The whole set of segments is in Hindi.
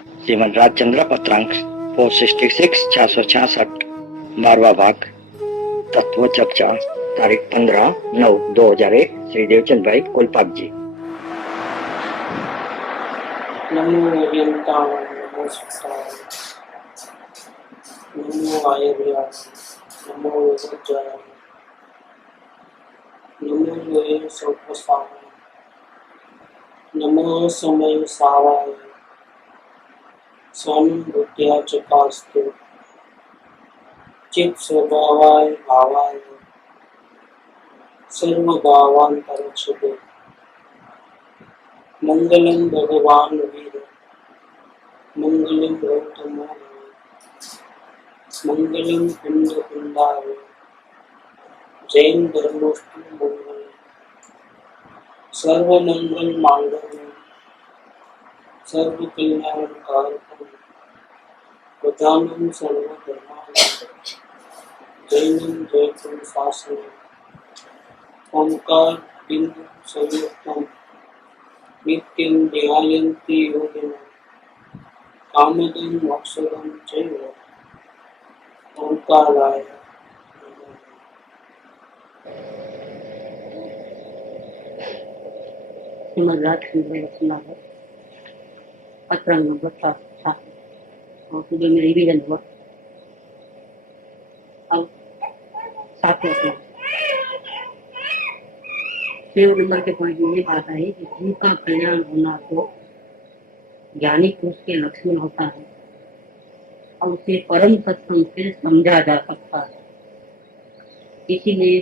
श्रीमद राजचंद्र पत्रांक 466 666 12वां भाग तत्व चर्चा तारीख 15/9/2001 श्री देवचंद भाई कोलपाक जी। नमो अरिहंताय नमो सिद्धाय नमो आयुर्वेदाय नमो वज्राय नमो योगे सौपसाय नमो समय सावाय स्वानुभूत्या चकास्तु चित् स्वभावाय भावाय सर्वभावांतरच्छते मंगलम भगवान वीर मंगलम गौतमो मंगलम कुंड कुंडाय जैन धर्मोष्टि मंगल सर्व मंगल मांगल्य सर्व कल्याण कारकम प्रधानम सर्व धर्माय जैनम जयपुर शासन ओंकार बिंदु संयुक्तम नित्यं ध्यायन्ति योगिनः कामदं मोक्षदं चैव ओंकाराय श्रीमद् राजचंद्र रचना है पत्र नंबर 7 और जो में रिवीजन हुआ। अब 7वें नंबर के पॉइंट में ये बात आई कि जीव का कल्याण होना तो ज्ञानी पुरुष के लक्षण होता है और उसे परम सत्संग से समझा जा सकता है। इसीलिए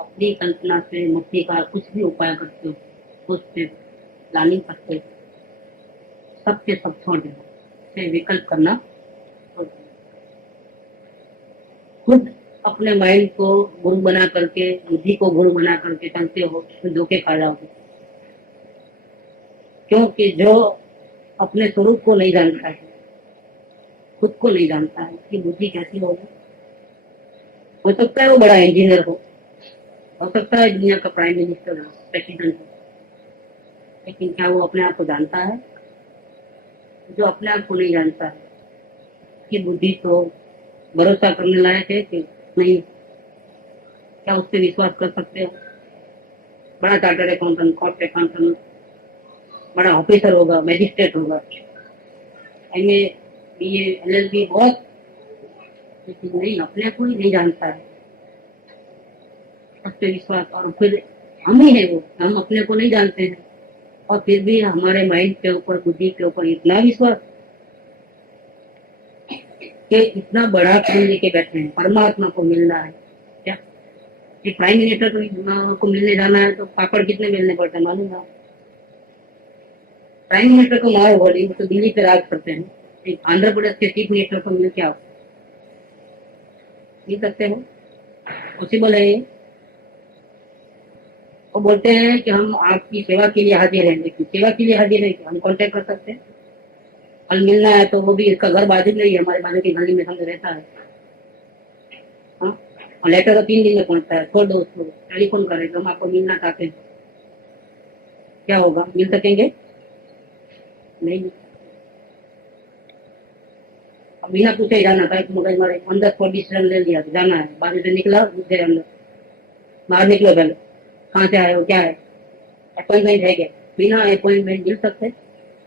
अपनी कल्पना से मुक्ति का कुछ भी उपाय करते हो उस पर प्लानिंग करते हो, सबके सब छोड़ देना से विकल्प करना। खुद अपने माइंड को गुरु बना करके बुद्धि को गुरु बना करके चलते हो तो धोखे खा जाओगे, क्योंकि जो अपने स्वरूप को नहीं जानता है, खुद को नहीं जानता है कि बुद्धि कैसी होगी। हो सकता है वो बड़ा इंजीनियर हो सकता है दुनिया का प्राइम मिनिस्टर हो, प्रेसिडेंट हो, लेकिन क्या वो अपने आप को जानता है? जो अपने आप को नहीं जानता है कि बुद्धि तो भरोसा करने लायक है कि नहीं, क्या उससे विश्वास कर सकते हो? बड़ा चार्टर्ड अकाउंटेंट, कॉर्ट अकाउंटेंट, बड़ा ऑफिसर होगा, मैजिस्ट्रेट होगा, एमए बीए एलएलबी बहुत, लेकिन नहीं, अपने को ही नहीं जानता है, उस पर विश्वास। और फिर हम ही है वो, हम अपने को नहीं जानते हैं और फिर भी हमारे माइंड के ऊपर बुद्धि के ऊपर इतना विश्वास कि इतना बड़ा काम लेके बैठे हैं, परमात्मा को मिलना है। क्या कि प्राइम मिनिस्टर को मिलने जाना है तो पापड़ कितने मिलने पड़ते हैं मालूम है? प्राइम मिनिस्टर को मारो बोली, वो तो दिल्ली पे राज करते हैं, आंध्र प्रदेश के चीफ मिनिस्टर को मिल के आओ, मिल सकते हो? पॉसिबल है ये? वो बोलते हैं कि हम आपकी सेवा के लिए हाजिर हैं, लेकिन सेवा के लिए हाजिर है, हम कांटेक्ट कर सकते हैं। कल मिलना है तो वो भी इसका घर बाजू में ही है, हमारे बाजू की गली में समझ रहता है। हाँ, और लेटर तो 3 दिन में पहुंचता है, छोड़ दो उसको, टेलीफोन करेगा, हम आपको मिलना चाहते हैं। क्या होगा, मिल सकेंगे? नहीं। अब बिना पूछे ही जाना था, मगज मारे अंदर को डिसीजन ले लिया, जाना है, बाजू से निकला, मुझे अंदर बाहर निकलो, पहले कहाँ से आए हो, क्या है, अपॉइंटमेंट है क्या? बिना अपॉइंटमेंट मिल सकते?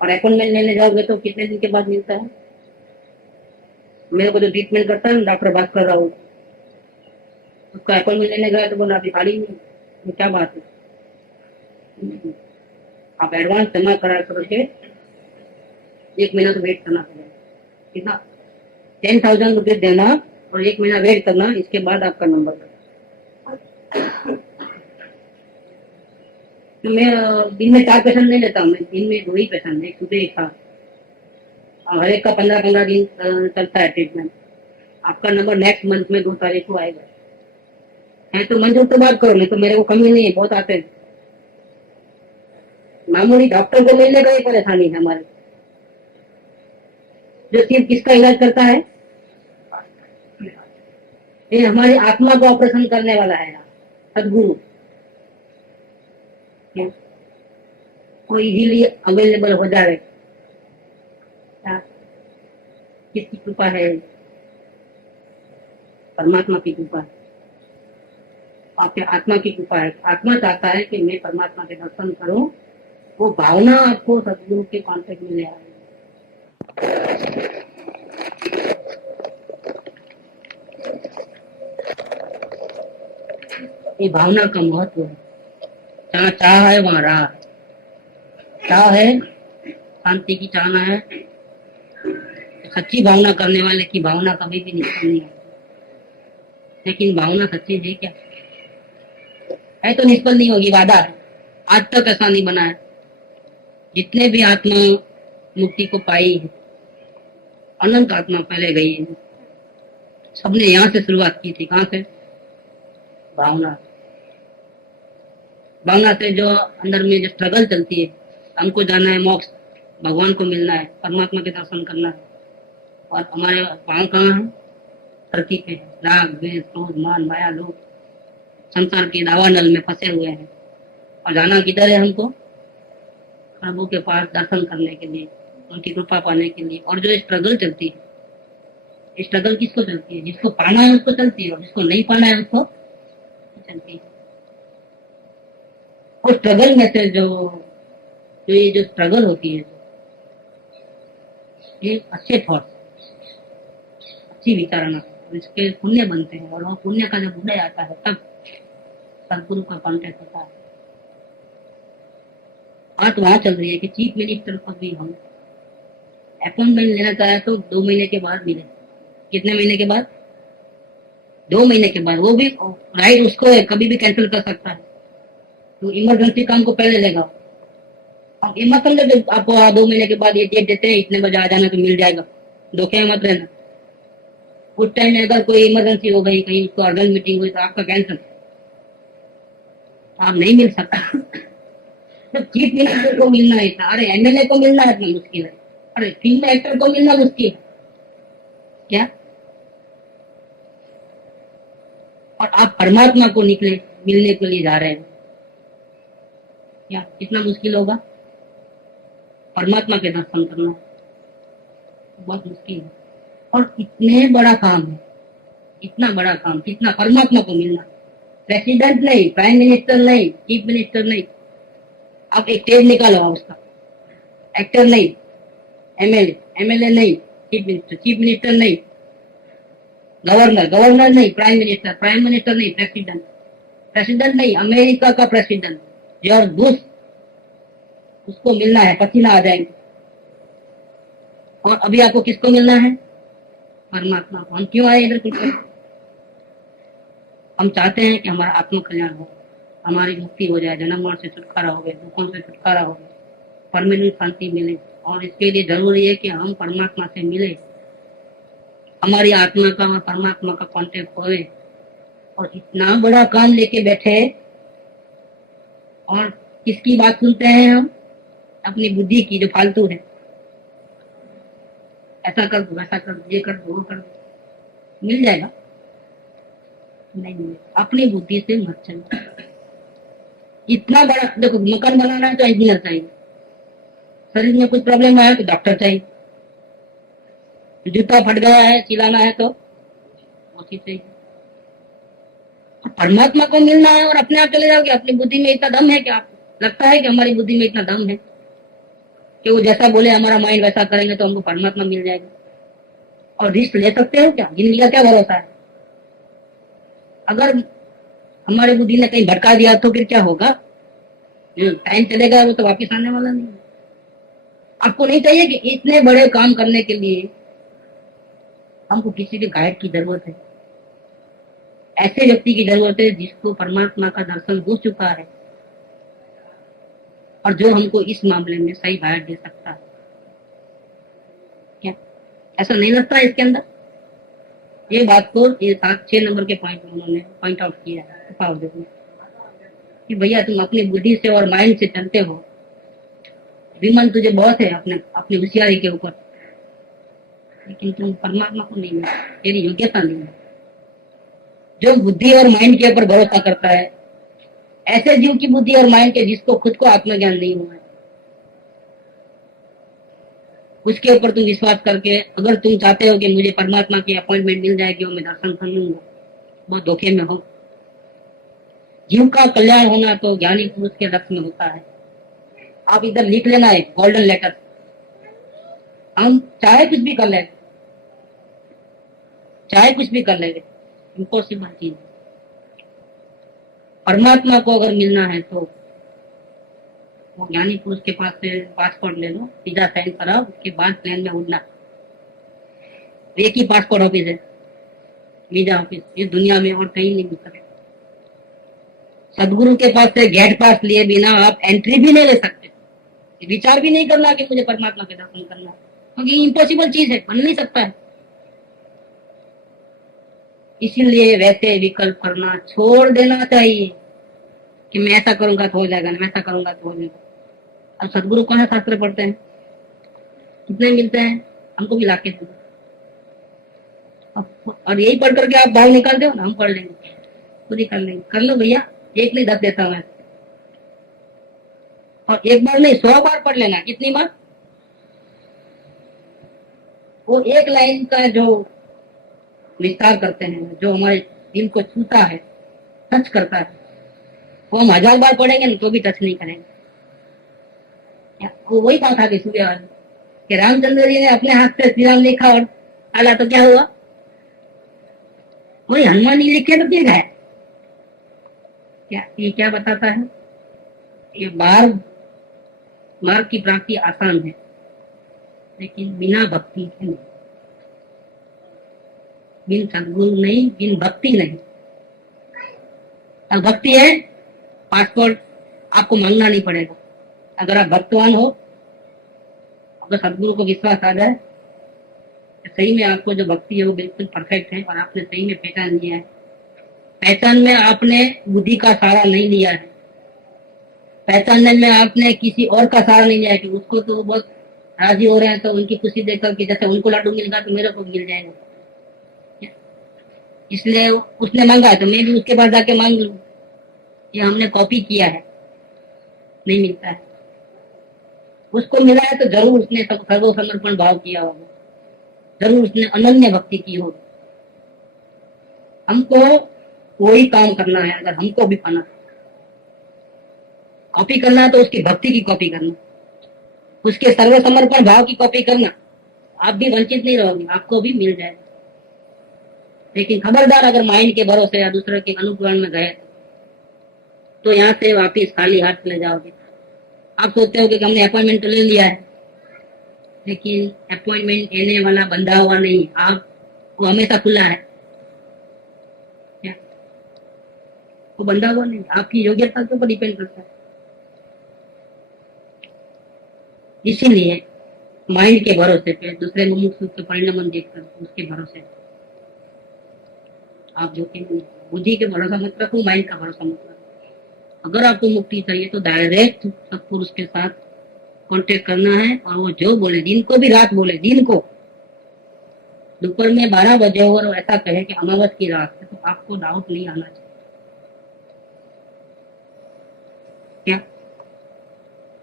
और अपॉइंटमेंट लेने जाओगे तो कितने दिन के बाद मिलता है? मेरे को जो ट्रीटमेंट करता है डॉक्टर बात कर रहा हूँ, उसका अपॉइंटमेंट लेने गया तो बोला अभी खाली नहीं, क्या बात है? आप एडवांस जमा करा करके 1 महीना तो वेट करना पड़ेगा। कितना? 10,000 रुपये देना और 1 महीना वेट करना, इसके बाद आपका नंबर। तो मैं दिन में 4 पेशेंट नहीं लेता हूँ, मैं दिन में 2 ही पेशेंट, एक सुबह एक साथ, हर एक का 15-15 दिन चलता है ट्रीटमेंट। आपका नंबर नेक्स्ट मंथ में 2 तारीख को आएगा। है तो मंजूर तो बात करो, नहीं तो मेरे को कमी नहीं है, बहुत आते हैं। मामूली डॉक्टर को मिलने का ही परेशानी है हमारे, जो सिर्फ किसका इलाज करता है? ये हमारी आत्मा को ऑपरेशन करने वाला है सदगुरु। कोई इजीली अवेलेबल हो जाए क्या किसकी कृपा है? परमात्मा की कृपा है, आपके आत्मा की कृपा है। आत्मा चाहता है कि मैं परमात्मा के दर्शन करूं, वो भावना आपको सदगुरु के कांटेक्ट में ले आएगी। ये भावना का महत्व है। जहाँ चाह है वहाँ राह है। चाह है, शांति की चाहना है, सच्ची भावना करने वाले की भावना कभी भी निष्फल नहीं होती। लेकिन भावना सच्ची है क्या? है तो निष्फल नहीं होगी, वादा है। आज तक ऐसा नहीं बना है। जितने भी आत्मा मुक्ति को पाई है, अनंत आत्मा पहले गई है, सबने यहाँ से शुरुआत की थी। कहाँ से? भावना। भावना से जो अंदर में जो स्ट्रगल चलती है, हमको जाना है मोक्ष, भगवान को मिलना है, परमात्मा के दर्शन करना है, और हमारे पाँव कहाँ है? धरती पे। राग द्वेष क्रोध मान माया लोभ संसार के दावानल में फंसे हुए हैं, और जाना किधर है हमको? प्रभु के पास दर्शन करने के लिए, उनकी कृपा पाने के लिए। और जो स्ट्रगल चलती है, स्ट्रगल किसको चलती है? जिसको पाना है उसको चलती है, और जिसको नहीं पाना है उसको चलती है। और स्ट्रगल में से जो ये जो स्ट्रगल होती है, ये अच्छे थॉट, अच्छी विचारणा, इसके पुण्य बनते हैं। और वो पुण्य का जब उदय आता है तब सदगुरु का कांटेक्ट होता है। बात वहां चल रही है कि चीफ मिनिस्टर को भी हम अपॉइंटमेंट लेना चाहे तो 2 महीने के बाद मिले। कितने महीने के बाद? 2 महीने के बाद। वो भी राइट उसको है, कभी भी कैंसिल कर सकता है। तो इमरजेंसी काम को पहले लेगा। अब ये मत समझो कि आपको 2 महीने के बाद ये डेट देते हैं, इतने बजे आ जाना तो मिल जाएगा। धोखे मत रहना। उस टाइम में अगर कोई इमरजेंसी हो गई, कहीं उसको अर्जेंट मीटिंग हुई, तो आपका कैंसिल, आप नहीं मिल सकता। तो चीफ मिनिस्टर को मिलना है था, अरे एमएलए को मिलना है इतना मुश्किल है, अरे फिल्म एक्टर को मिलना मुश्किल है क्या? और आप परमात्मा को निकले मिलने के लिए जा रहे हैं, क्या कितना मुश्किल होगा? परमात्मा के दर्शन करना बहुत मुश्किल है। और इतने बड़ा काम है, इतना बड़ा काम, कितना परमात्मा को मिलना। प्रेसिडेंट नहीं, प्राइम मिनिस्टर नहीं, चीफ मिनिस्टर नहीं, आप एक टेज निकालो उसका। एक्टर नहीं, एमएलए, एमएलए नहीं, चीफ मिनिस्टर नहीं, गवर्नर, गवर्नर नहीं, प्राइम मिनिस्टर, प्राइम मिनिस्टर नहीं, प्रेसिडेंट, प्रेसिडेंट नहीं, अमेरिका का प्रेसिडेंट जॉर्ज बुश, उसको मिलना है, पसीना आ जाएंगे। और अभी आपको किसको मिलना है? परमात्मा को। हम क्यों आए इधर? कुछ हम चाहते हैं कि हमारा आत्म कल्याण हो, हमारी मुक्ति हो जाए, जन्म मरण से छुटकारा हो गए, दुखों से छुटकारा हो गए, परमानेंट शांति मिले। और इसके लिए जरूरी है कि हम परमात्मा से मिले, हमारी आत्मा का और परमात्मा का कांटेक्ट होए। और इतना बड़ा काम लेके बैठे, और किसकी बात सुनते हैं हम? अपनी बुद्धि की, जो फालतू है। ऐसा कर दो, वैसा कर दो, ये कर दो, वो कर दो, मिल जाएगा? नहीं मिलेगा। अपनी बुद्धि से मत चलो। इतना बड़ा देखो, मकान बनाना है तो इंजीनियर चाहिए, शरीर में कुछ प्रॉब्लम आया तो डॉक्टर चाहिए, जूता फट गया है सिलाना है तो वो चीज चाहिए। परमात्मा को मिलना है और अपने आप चले जाओगे। अपनी बुद्धि में इतना दम है कि आपको लगता है कि हमारी बुद्धि में इतना दम है कि वो जैसा बोले हमारा माइंड वैसा करेंगे तो हमको परमात्मा मिल जाएगा? और रिस्क ले सकते हो क्या? जिंदगी का क्या भरोसा है? अगर हमारी बुद्धि ने कहीं भटका दिया तो फिर क्या होगा? जो टाइम चलेगा वो तो वापिस आने वाला नहीं है। आपको नहीं चाहिए कि इतने बड़े काम करने के लिए हमको किसी के गाइड की जरूरत है। ऐसे व्यक्ति की जरूरत है जिसको परमात्मा का दर्शन हो चुका है, और जो हमको इस मामले में सही गाइड दे सकता है। क्या ऐसा नहीं लगता है इसके अंदर? ये बात को ये 7-6 नंबर के पॉइंट में उन्होंने पॉइंट आउट किया है कि भैया तुम अपनी बुद्धि से और माइंड से चलते हो, विमन तुझे बहुत है अपने अपनी होशियारी के ऊपर, लेकिन तुम परमात्मा को नहीं मिला, तेरी योग्यता नहीं है। जो बुद्धि और माइंड के ऊपर भरोसा करता है, ऐसे जीव की बुद्धि और माइंड के जिसको खुद को आत्मज्ञान नहीं हुआ है, उसके ऊपर तुम विश्वास करके अगर तुम चाहते हो कि मुझे परमात्मा की अपॉइंटमेंट मिल जाएगी और मैं दर्शन कर लूंगा, बहुत धोखे में हो। जीव का कल्याण होना तो ज्ञानी पुरुष के रथ में होता है। आप इधर लिख लेना है गोल्डन लेटर, हम चाहे कुछ भी कर ले, चाहे कुछ भी कर लेंगे, इम्पॉसिबल चीज। परमात्मा को अगर मिलना है तो वो ज्ञानी पुरुष के पास से पासपोर्ट ले लो, वीजा साइन कराओ, उसके बाद प्लेन में उड़ना। एक ही पासपोर्ट ऑफिस है, वीजा ऑफिस, इस दुनिया में और कहीं नहीं मिलता। सदगुरु के पास से गेट पास लिए बिना आप एंट्री भी नहीं ले सकते। विचार भी नहीं करना कि मुझे परमात्मा के दर्शन करना है, क्योंकि इम्पॉसिबल चीज है, बन नहीं सकता है। इसीलिए वैसे विकल्प करना छोड़ देना चाहिए कि मैं ऐसा करूंगा तो हो जाएगा, मैं ऐसा करूंगा तो हो जाएगा। अब सदगुरु कौन सा शास्त्र पढ़ते हैं, कितने मिलते हैं, हमको भी लाके दो। और यही पढ़ करके आप बाहर निकालते हो ना, हम पढ़ लेंगे, खुद ही कर लेंगे। कर लो भैया, एक नहीं 10 देता हूं मैं। और एक बार नहीं 100 बार पढ़ लेना। कितनी बार? वो एक लाइन का जो विस्तार करते हैं, जो हमारे दिल को छूता है, टच करता है, वो हम 1000 बार पढ़ेंगे ना तो भी टच नहीं करेंगे। वो वही बात आ गई सूर्य वाली कि रामचंद्र जी ने अपने हाथ से श्री राम लिखा और आला तो क्या हुआ, वही हनुमान जी लिखे तो क्या है। क्या ये क्या बताता है? ये मार्ग की प्राप्ति आसान है, लेकिन बिना भक्ति के नहीं, बिन सदगुरु नहीं, बिन भक्ति नहीं। और भक्ति है, पासपोर्ट आपको मांगना नहीं पड़ेगा। अगर आप भक्तवान हो, अगर सदगुरु को विश्वास आ जाए, तो सही में आपको जो भक्ति है वो बिल्कुल परफेक्ट है और आपने सही में पहचान लिया है। पहचान में आपने बुद्धि का सहारा नहीं लिया है, पहचानने में आपने किसी और का सहारा नहीं लिया है कि उसको तो बहुत राजी हो रहे हैं तो उनकी खुशी देखकर कि जैसे उनको लाडू मिल गया तो मेरे को मिल जाएगा, इसलिए उसने मांगा तो मैं भी उसके पास जाके मांग लूं। ये हमने कॉपी किया है, नहीं मिलता है। उसको मिला है तो जरूर उसने सर्वसमर्पण भाव किया होगा, जरूर उसने अनन्य भक्ति की होगी। हमको वही काम करना है। अगर हमको भी पाना, कॉपी करना है तो उसकी भक्ति की कॉपी करना, उसके सर्वसमर्पण भाव की कॉपी करना। आप भी वंचित नहीं रहोगे, आपको भी मिल जाएगा। लेकिन खबरदार, अगर माइंड के भरोसे या दूसरे के अनुकरण में गए तो यहाँ से वापिस खाली हाथ चले जाओगे। आप सोचते हो कि हमने अपॉइंटमेंट तो ले लिया है, लेकिन अपॉइंटमेंट लेने वाला बंधा हुआ नहीं, आप वो हमेशा खुला है। क्या वो बंधा हुआ नहीं, आपकी योग्यता के ऊपर डिपेंड करता है। इसीलिए माइंड के भरोसे पे, दूसरे मुमुक्षु के परिणाम देखकर उसके भरोसे आप जो कि बुद्धि के भरोसा मत रखो, माइंड का भरोसा मत रखो। अगर आपको मुक्ति चाहिए तो डायरेक्ट सत्पुरुष के साथ कांटेक्ट करना है, और वो जो बोले, दिन को भी रात बोले, दिन को दोपहर में 12 बजे और ऐसा कहे कि अमावस की रात है, तो आपको डाउट नहीं आना चाहिए। क्या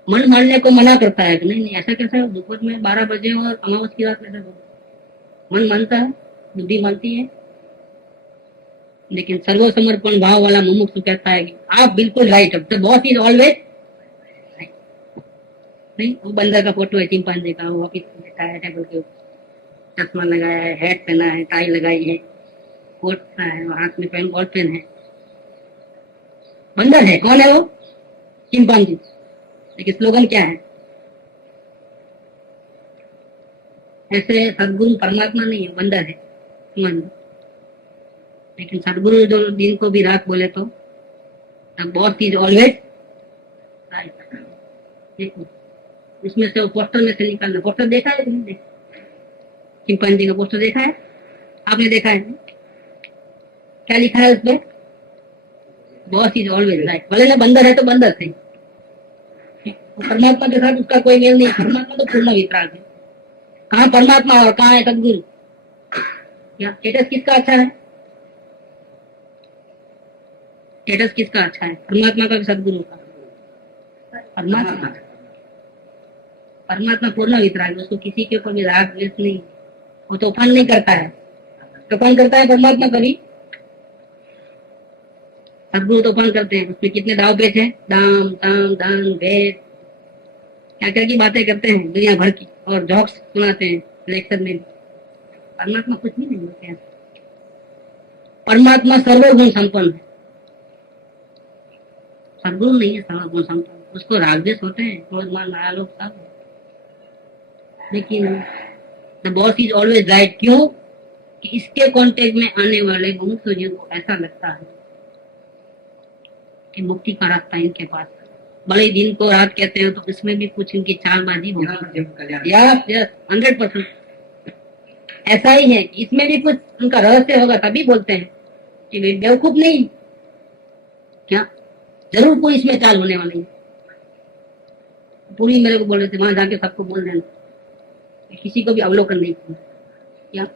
मन मानने को मना करता है कि नहीं नहीं ऐसा कैसा है, दोपहर में 12 बजे और अमावस की रात कैसे बोले? मन मानता है, बुद्धि मानती है, लेकिन सर्वसमर्पण भाव वाला मुमुक्षु कहता है कि आप बिल्कुल राइट, अब the boss is always right. नहीं, वो बंदर का फोटो है, चिंपांजी का, वो ऑफिस में बैठा है टेबल के ऊपर, चश्मा लगाया है, हैट पहना है, टाई लगाई है, कोट है और हाथ में पेन, बॉल पेन है। बंदर है, कौन है वो? चिंपांजी। लेकिन स्लोगन क्या है? ऐसे सदगुरु परमात्मा नहीं है, बंदर है, समझ लो। लेकिन सदगुरु जो दिन को भी रात बोले तो बॉस इज ऑलवेज राइट। उसमें से वो पोस्टर में से निकालना। पोस्टर देखा है कि नहीं देखा? चिंपांजी का पोस्टर देखा है? आपने देखा है? क्या लिखा है उसमें? Boss is always right. भले ना बंदर है तो बंदर थे, परमात्मा के साथ उसका कोई मेल नहीं। परमात्मा तो पूर्ण विपराग है। कहाँ परमात्मा और कहाँ है सदगुरु? क्या स्टेटस किसका अच्छा है? स्टेटस किसका अच्छा है, परमात्मा का, सदगुरु का? परमात्मा। परमात्मा पूर्ण वितराग, उसको किसी के ऊपर भी राग द्वेष नहीं, वो तूफान नहीं करता है। तूफान करता है परमात्मा कभी? सदगुरु तूफान करते हैं, उसमें कितने दाव पेच है, दाम ताम दान भेद, क्या क्या की बातें करते हैं दुनिया भर की, और जॉक्स सुनाते हैं लेक्चर में। परमात्मा कुछ नहीं होते हैं। परमात्मा सर्वगुण संपन्न है, सदगुरु नहीं है सर्वगुण संपन्न। उसको राग द्वेष होते हैं, क्रोध मान माया लोग सब, लेकिन the boss is always right. क्यों? कि इसके कांटेक्ट में आने वाले मनुष्य जी को ऐसा लगता है कि मुक्ति का रास्ता इनके पास है। बड़े दिन को रात कहते हैं तो इसमें भी कुछ इनकी चालबाजी होगी। यस यस 100% ऐसा ही है। इसमें भी कुछ उनका रहस्य होगा, तभी बोलते हैं कि वे बेवकूफ नहीं, क्या जरूर कोई इसमें चाल होने वाली है। पूरी मेरे को बोल रहे थे वहां जाके सबको बोल देना, किसी को भी अवलोकन नहीं करना। क्या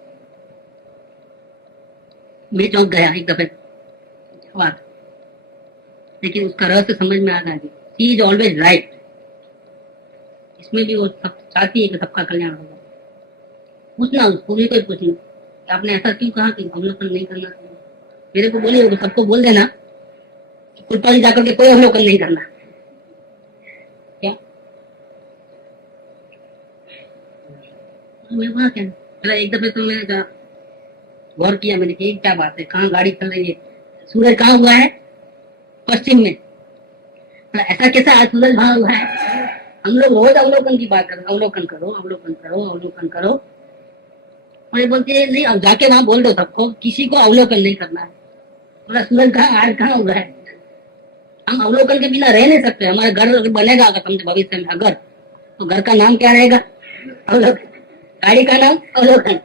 मैं चौंक गया एक दफे बात, लेकिन उसका रहस्य समझ में आ गया। She is always right. इसमें भी वो सब चाहती है कि सबका कल्याण होगा। पूछना उसको भी, कोई पूछ नहीं आपने ऐसा क्यों कहा कि अवलोकन नहीं करना चाहिए। मेरे को बोलिए तो सबको बोल देना कुलपाली जाकर के कोई अवलोकन नहीं करना। क्या मैं वहां क्या पहले एक दफे तो मैंने कहा, गौर किया मैंने कि क्या बात है, कहाँ गाड़ी चल रही है, सूरज कहाँ हुआ है, पश्चिम में। ऐसा कैसा आज सूरज वहां हुआ है। हम लोग रोज अवलोकन की बात करते, अवलोकन करो अवलोकन करो अवलोकन करो, और ये बोलते हैं नहीं, अब जाके वहां बोल दो सबको, किसी को अवलोकन नहीं करना है। थोड़ा सूरज कहाँ आज कहाँ हुआ है। हम अवलोकन के बिना रह नहीं सकते। हमारा घर बनेगा अगर समझे भविष्य में, अगर तो घर का नाम क्या रहेगा, अवलोकन। गाड़ी का नाम अवलोकन।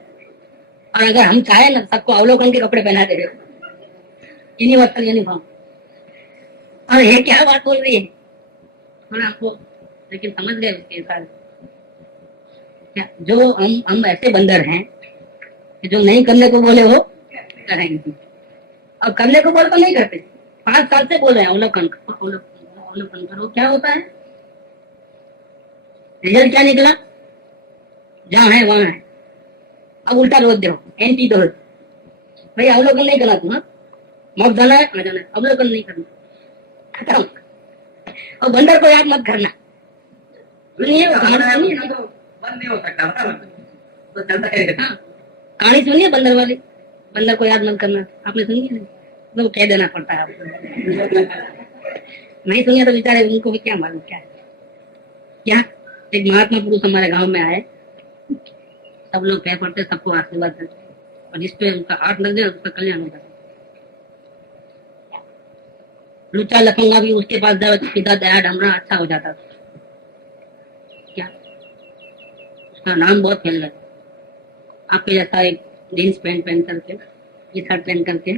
और अगर हम चाहे ना सबको अवलोकन के कपड़े पहना दे रहे हो, यूनिवर्सल यूनिफॉर्म, और ये क्या बात बोल रही है थोड़ा हमको, लेकिन समझ गए उसके साथ। क्या जो हम ऐसे बंदर हैं कि जो नहीं करने को बोले वो करेंगे, और करने को बोल तो नहीं करते। 5 साल से बोल रहे हैं अवलोकन करो अवलोकन अवलोकन करो। क्या होता है, रिजल्ट क्या निकला, जहां है वहां है। अब उल्टा रोज दो, एंटी डोज। भाई अवलोकन नहीं करना तुम, मत जाना है आ जाना है, अवलोकन नहीं करना, खत्म। और बंदर को याद मत करना। सुनिए बंद नहीं हो सकता, तो चलता है। हाँ, कहानी सुनिए बंदर वाली, बंदर को याद मत करना, आपने सुनी है? तो कह देना पड़ता है आपको। नहीं सुनिए तो बेचारे उनको भी क्या मालूम क्या है। क्या एक महात्मा पुरुष हमारे गांव में आए, सब लोग कह पड़ते, सबको आशीर्वाद देते, और जिसपे उनका हाथ लग जाए उसका कल्याण हो जाता। लुच्चा लफंगा भी उसके पास जाए तो सीधा दया डमरा अच्छा हो जाता था। क्या उसका नाम बहुत फैल गया। आपके जैसा एक जींस पैंट पहन करके, ये शर्ट पहन करके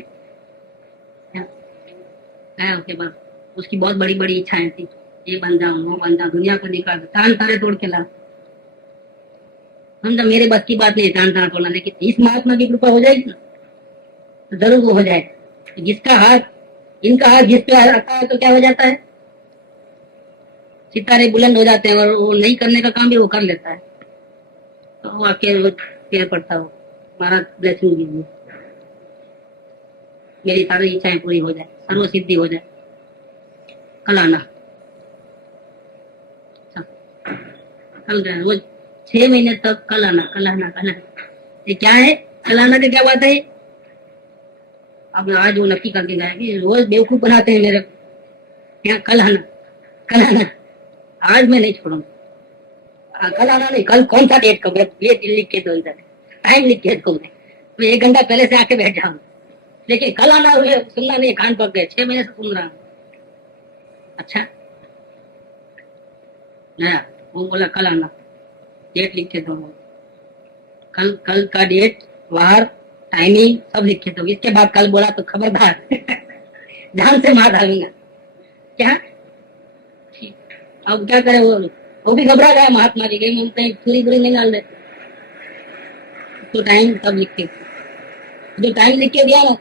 आया, उसके बाद उसकी बहुत बड़ी बड़ी इच्छाएं थी, ये बन जाऊं वो बन जाऊं, दुनिया को निकाल, चांद तारे तोड़ के ला। समझा, मेरे बस की बात नहीं चांद तारा तोड़ना, लेकिन इस महात्मा की कृपा हो जाएगी ना तो जरूर वो हो जाएगा। जिसका हाथ, इनका हाथ जिस पे आता है तो क्या हो जाता है, सितारे बुलंद हो जाते हैं, और वो नहीं करने का काम भी वो कर लेता है। तो वो आके पैर पड़ता हो, महाराज ब्लेसिंग दीजिए, मेरी सारी इच्छाएं पूरी हो जाए, सर्व सिद्धि हो जाए, कल आना। कल गए रोज 6 महीने तक कल आना कल आना कल आना। ये क्या है, कल आना की क्या बात है। अब आज वो नक्की करके जाएगी, रोज बेवकूफ बनाते हैं मेरे को, यहाँ कल आना कल आना। आज मैं नहीं छोड़ूंगा, कल आना नहीं, कल कौन सा डेट कब, ये लिख के दो, इधर टाइम लिख के दो, मैं 1 घंटा पहले से आके बैठ जाऊंगा, लेकिन कल आना सुनना नहीं, कान पक गए, 6 महीने से सुन रहा हूँ। अच्छा नया वो बोला कल आना, डेट लिख के दो, कल कल का डेट, वार, टाइमिंग सब लिखे दो। इसके बाद कल बोला तो खबरदार जान से मार डालूंगा। क्या अब क्या करे, वो भी घबरा गया महात्मा जी के, हम कहीं पूरी बुरी नहीं डाल दे। तो टाइम सब लिख के, जो टाइम लिख के दिया ना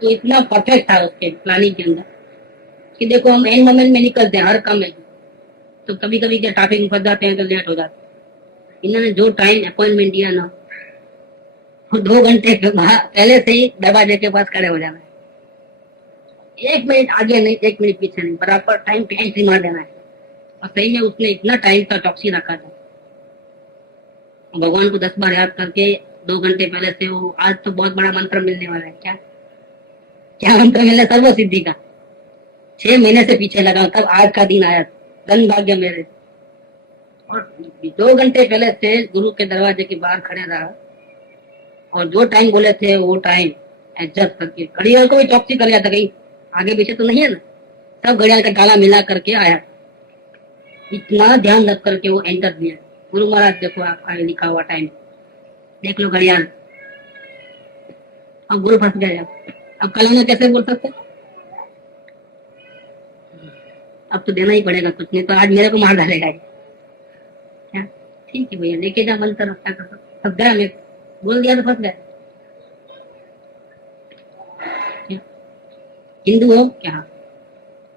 तो इतना परफेक्ट था उसके प्लानिंग के अंदर कि देखो हम एंड मोमेंट में निकलते हैं हर काम में। तो कभी कभी क्या ट्रैफिक में फंस जाते हैं तो लेट हो जाते हैं। इन्होंने जो टाइम अपॉइंटमेंट दिया ना, वो 2 घंटे पहले से ही दरवाजे के पास खड़े हो जाना है। 1 मिनट आगे नहीं, 1 मिनट पीछे नहीं, बराबर टाइम पे एंट्री मार देना है। और सही में उसने इतना टाइम का चौकसी रखा था। भगवान को 10 बार याद करके 2 घंटे पहले से वो, आज तो बहुत बड़ा मंत्र मिलने वाला है। क्या क्या मंत्र मिलने? सर्व सिद्धि का। 6 महीने से पीछे लगा, तब आज का दिन आया। धन भाग्य मेरे। और 2 घंटे पहले से गुरु के दरवाजे के बाहर खड़े रहा, और जो टाइम बोले थे वो टाइम एडजस्ट करके घड़ियाल को भी चौकसी कर लिया था, कहीं आगे पीछे तो नहीं है ना। सब घड़ियाल का ताला मिला करके आया। इतना ध्यान रख करके वो एंटर दिया। गुरु महाराज देखो आपका लिखा हुआ टाइम, देख लो घड़ियाल। अब गुरु फंस गया। अब कल कैसे बोल सकते? अब तो देना ही पड़ेगा कुछ, नहीं तो आज मेरे को मार डालेगा। क्या? ठीक है भैया, लेके जा मंत्र। फंस गया मैं, बोल दिया तो फंस गया। हिंदू हो क्या?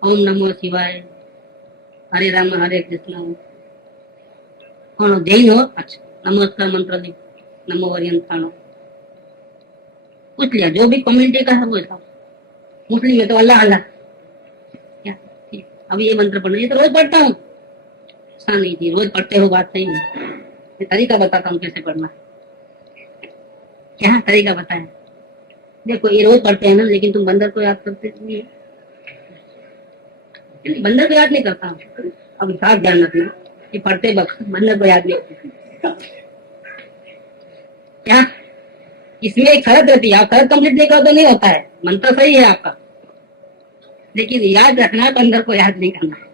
ओम नमो शिवाय, हरे राम हरे कृष्ण। और जैन हो? अच्छा, नमस्कार मंत्र लिख, नमो वरियंताणो। पूछ लिया जो भी कम्युनिटी का है वो था। मुस्लिम में तो अल्लाह अल्लाह। क्या? अब ये मंत्र पढ़ना, ये तो रोज पढ़ता हूँ। ऐसा नहीं थी रोज पढ़ते हो, बात नहीं है। मैं तरीका बताता हूँ कैसे पढ़ना। क्या तरीका बताया? देखो ये रोज पढ़ते हैं ना, लेकिन तुम बंदर को याद करते नहीं। बंदर को याद नहीं करता। अब खास ध्यान रखना कि पढ़ते वक्त बंदर को याद नहीं। क्या? इसमें एक शरत रहती है, आप शरत कंप्लीट नहीं करो तो नहीं होता है। मंत्र सही है आपका, लेकिन याद रखना है, बंदर को याद नहीं करना है।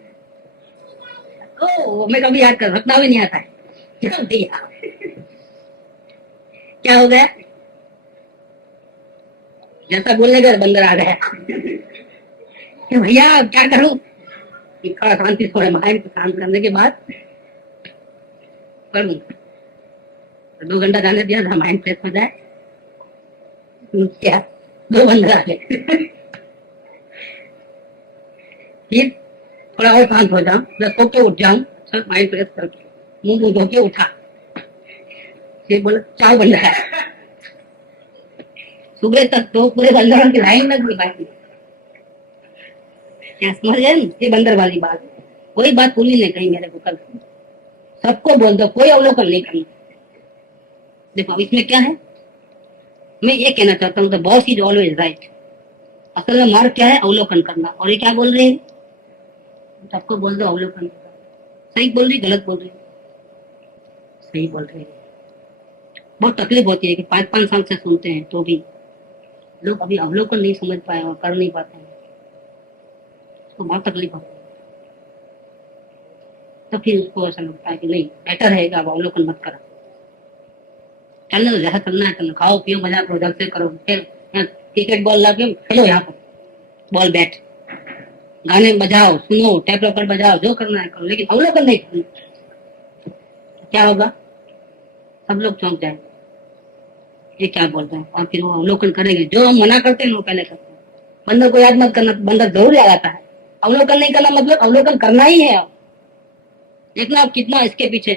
ओ, मैं कभी याद कर सकता भी नहीं आता है। क्या हो गया? जैसा बोलने का बंदर आ गया कि भैया क्या करूं? थोड़ा शांति, थोड़ा माइंड को शांत करने के बाद पढ़ूंगा। तो 2 घंटा जाने दिया था, माइंड फ्रेश हो जाए। क्या 2 बंदर आ गए। फिर थोड़ा और शांत हो जाऊं, सो के उठ जाऊं, माइंड फ्रेश करके मुंह धो के उठा। फिर बोला 4 बंदर है। सुबह तक तो पूरे बंदरों की लाइन लग गई। क्या समझ गए? ये बंदर वाली बात। कोई बात भूली नहीं कहीं मेरे को कल। सबको बोल दो, कोई अवलोकन नहीं करना। देखो अब इसमें क्या है, मैं ये कहना चाहता हूँ, the boss is always right. असल में मार्ग क्या है? अवलोकन करना। और ये क्या बोल रहे हैं? सबको बोल दो अवलोकन। सही बोल रही, गलत बोल रही? सही बोल रही। बहुत तकलीफ होती है कि 5-5 साल से सुनते हैं तो भी लोग अभी अवलोकन नहीं समझ पाए और कर नहीं पाते हैं, तो बहुत तकलीफ होती है। तो फिर उसको ऐसा लगता है कि नहीं, बेटर है कि आप अवलोकन मत करो। चलने तो जैसा चलना है चलना, खाओ पियो मजा करो, जल्द से करो। फिर क्रिकेट बॉल ला के खेलो, यहाँ पर बॉल बैट, गाने बजाओ, सुनो, टेप रॉकर बजाओ, जो करना है करो, लेकिन अवलोकन नहीं करना। क्या होगा? सब लोग चौंक जाएंगे, ये क्या बोल रहे हैं, और फिर वो अवलोकन करेंगे। जो हम मना करते हैं वो पहले करते हैं। बंदर को याद मत करना, बंदर जरूर याद आता है। अवलोकन नहीं करना मतलब अवलोकन करना ही है। देखना आप कितना इसके पीछे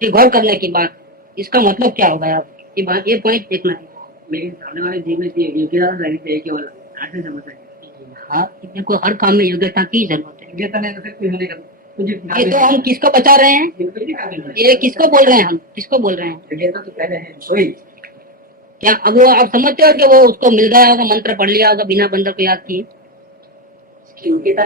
ये गौर करने की बात, इसका मतलब क्या होगा आप ये बात, ये पॉइंट देखना है। लेकिन सामने वाले जीव में योग्यता रहनी चाहिए, केवल ऐसे समझ है। हाँ, देखो हर काम में योग्यता की जरूरत है। योग्यता नहीं तो फिर कुछ नहीं करना। ये तो हम किसको बचा रहे हैं? ये किसको बोल रहे हैं? हम किसको बोल रहे हैं? योग्यता तो पहले है वही। क्या अब वो आप समझते हो कि वो उसको मिल गया होगा, मंत्र पढ़ लिया होगा बिना बंदर को याद किए? योग्यता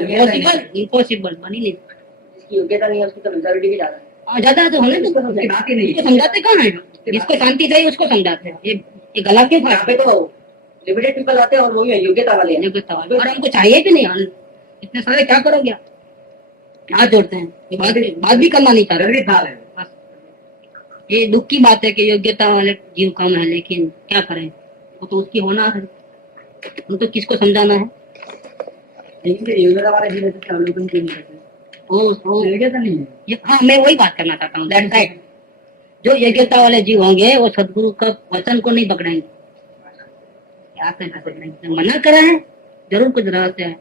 इम्पॉसिबल बनी नहीं। जिसकी योग्यता नहीं है उसकी तो मेजॉरिटी भी ज्यादा है। ज्यादा तो होने तो उसकी बात ही नहीं इसको समझाते कौन है? जिसको शांति चाहिए उसको समझाते हैं। ये गला क्यों यहाँ पे तो लिमिटेड पीपल आते हैं और वो योग्यता वाले हैं। योग्यता वाले, और हमको चाहिए भी नहीं। इतने सारे क्या करोगे आप? हाथ जोड़ते हैं, बात भी करना नहीं चाहते। जरूरी था है। ये दुख की बात है कि योग्यता वाले जीव कम है, लेकिन क्या करें, वो तो उसकी होना है। हम तो किसको समझाना है? लेकिन योग्यता वाले जीव से अवलोकन क्यों नहीं करते? वो योग्यता नहीं है। हाँ, मैं वही बात करना चाहता हूँ। That's right. जो योग्यता वाले जीव होंगे वो सदगुरु का वचन को नहीं पकड़ेंगे। क्या पकड़ेंगे? मना करा है, जरूर कुछ रहस्य है।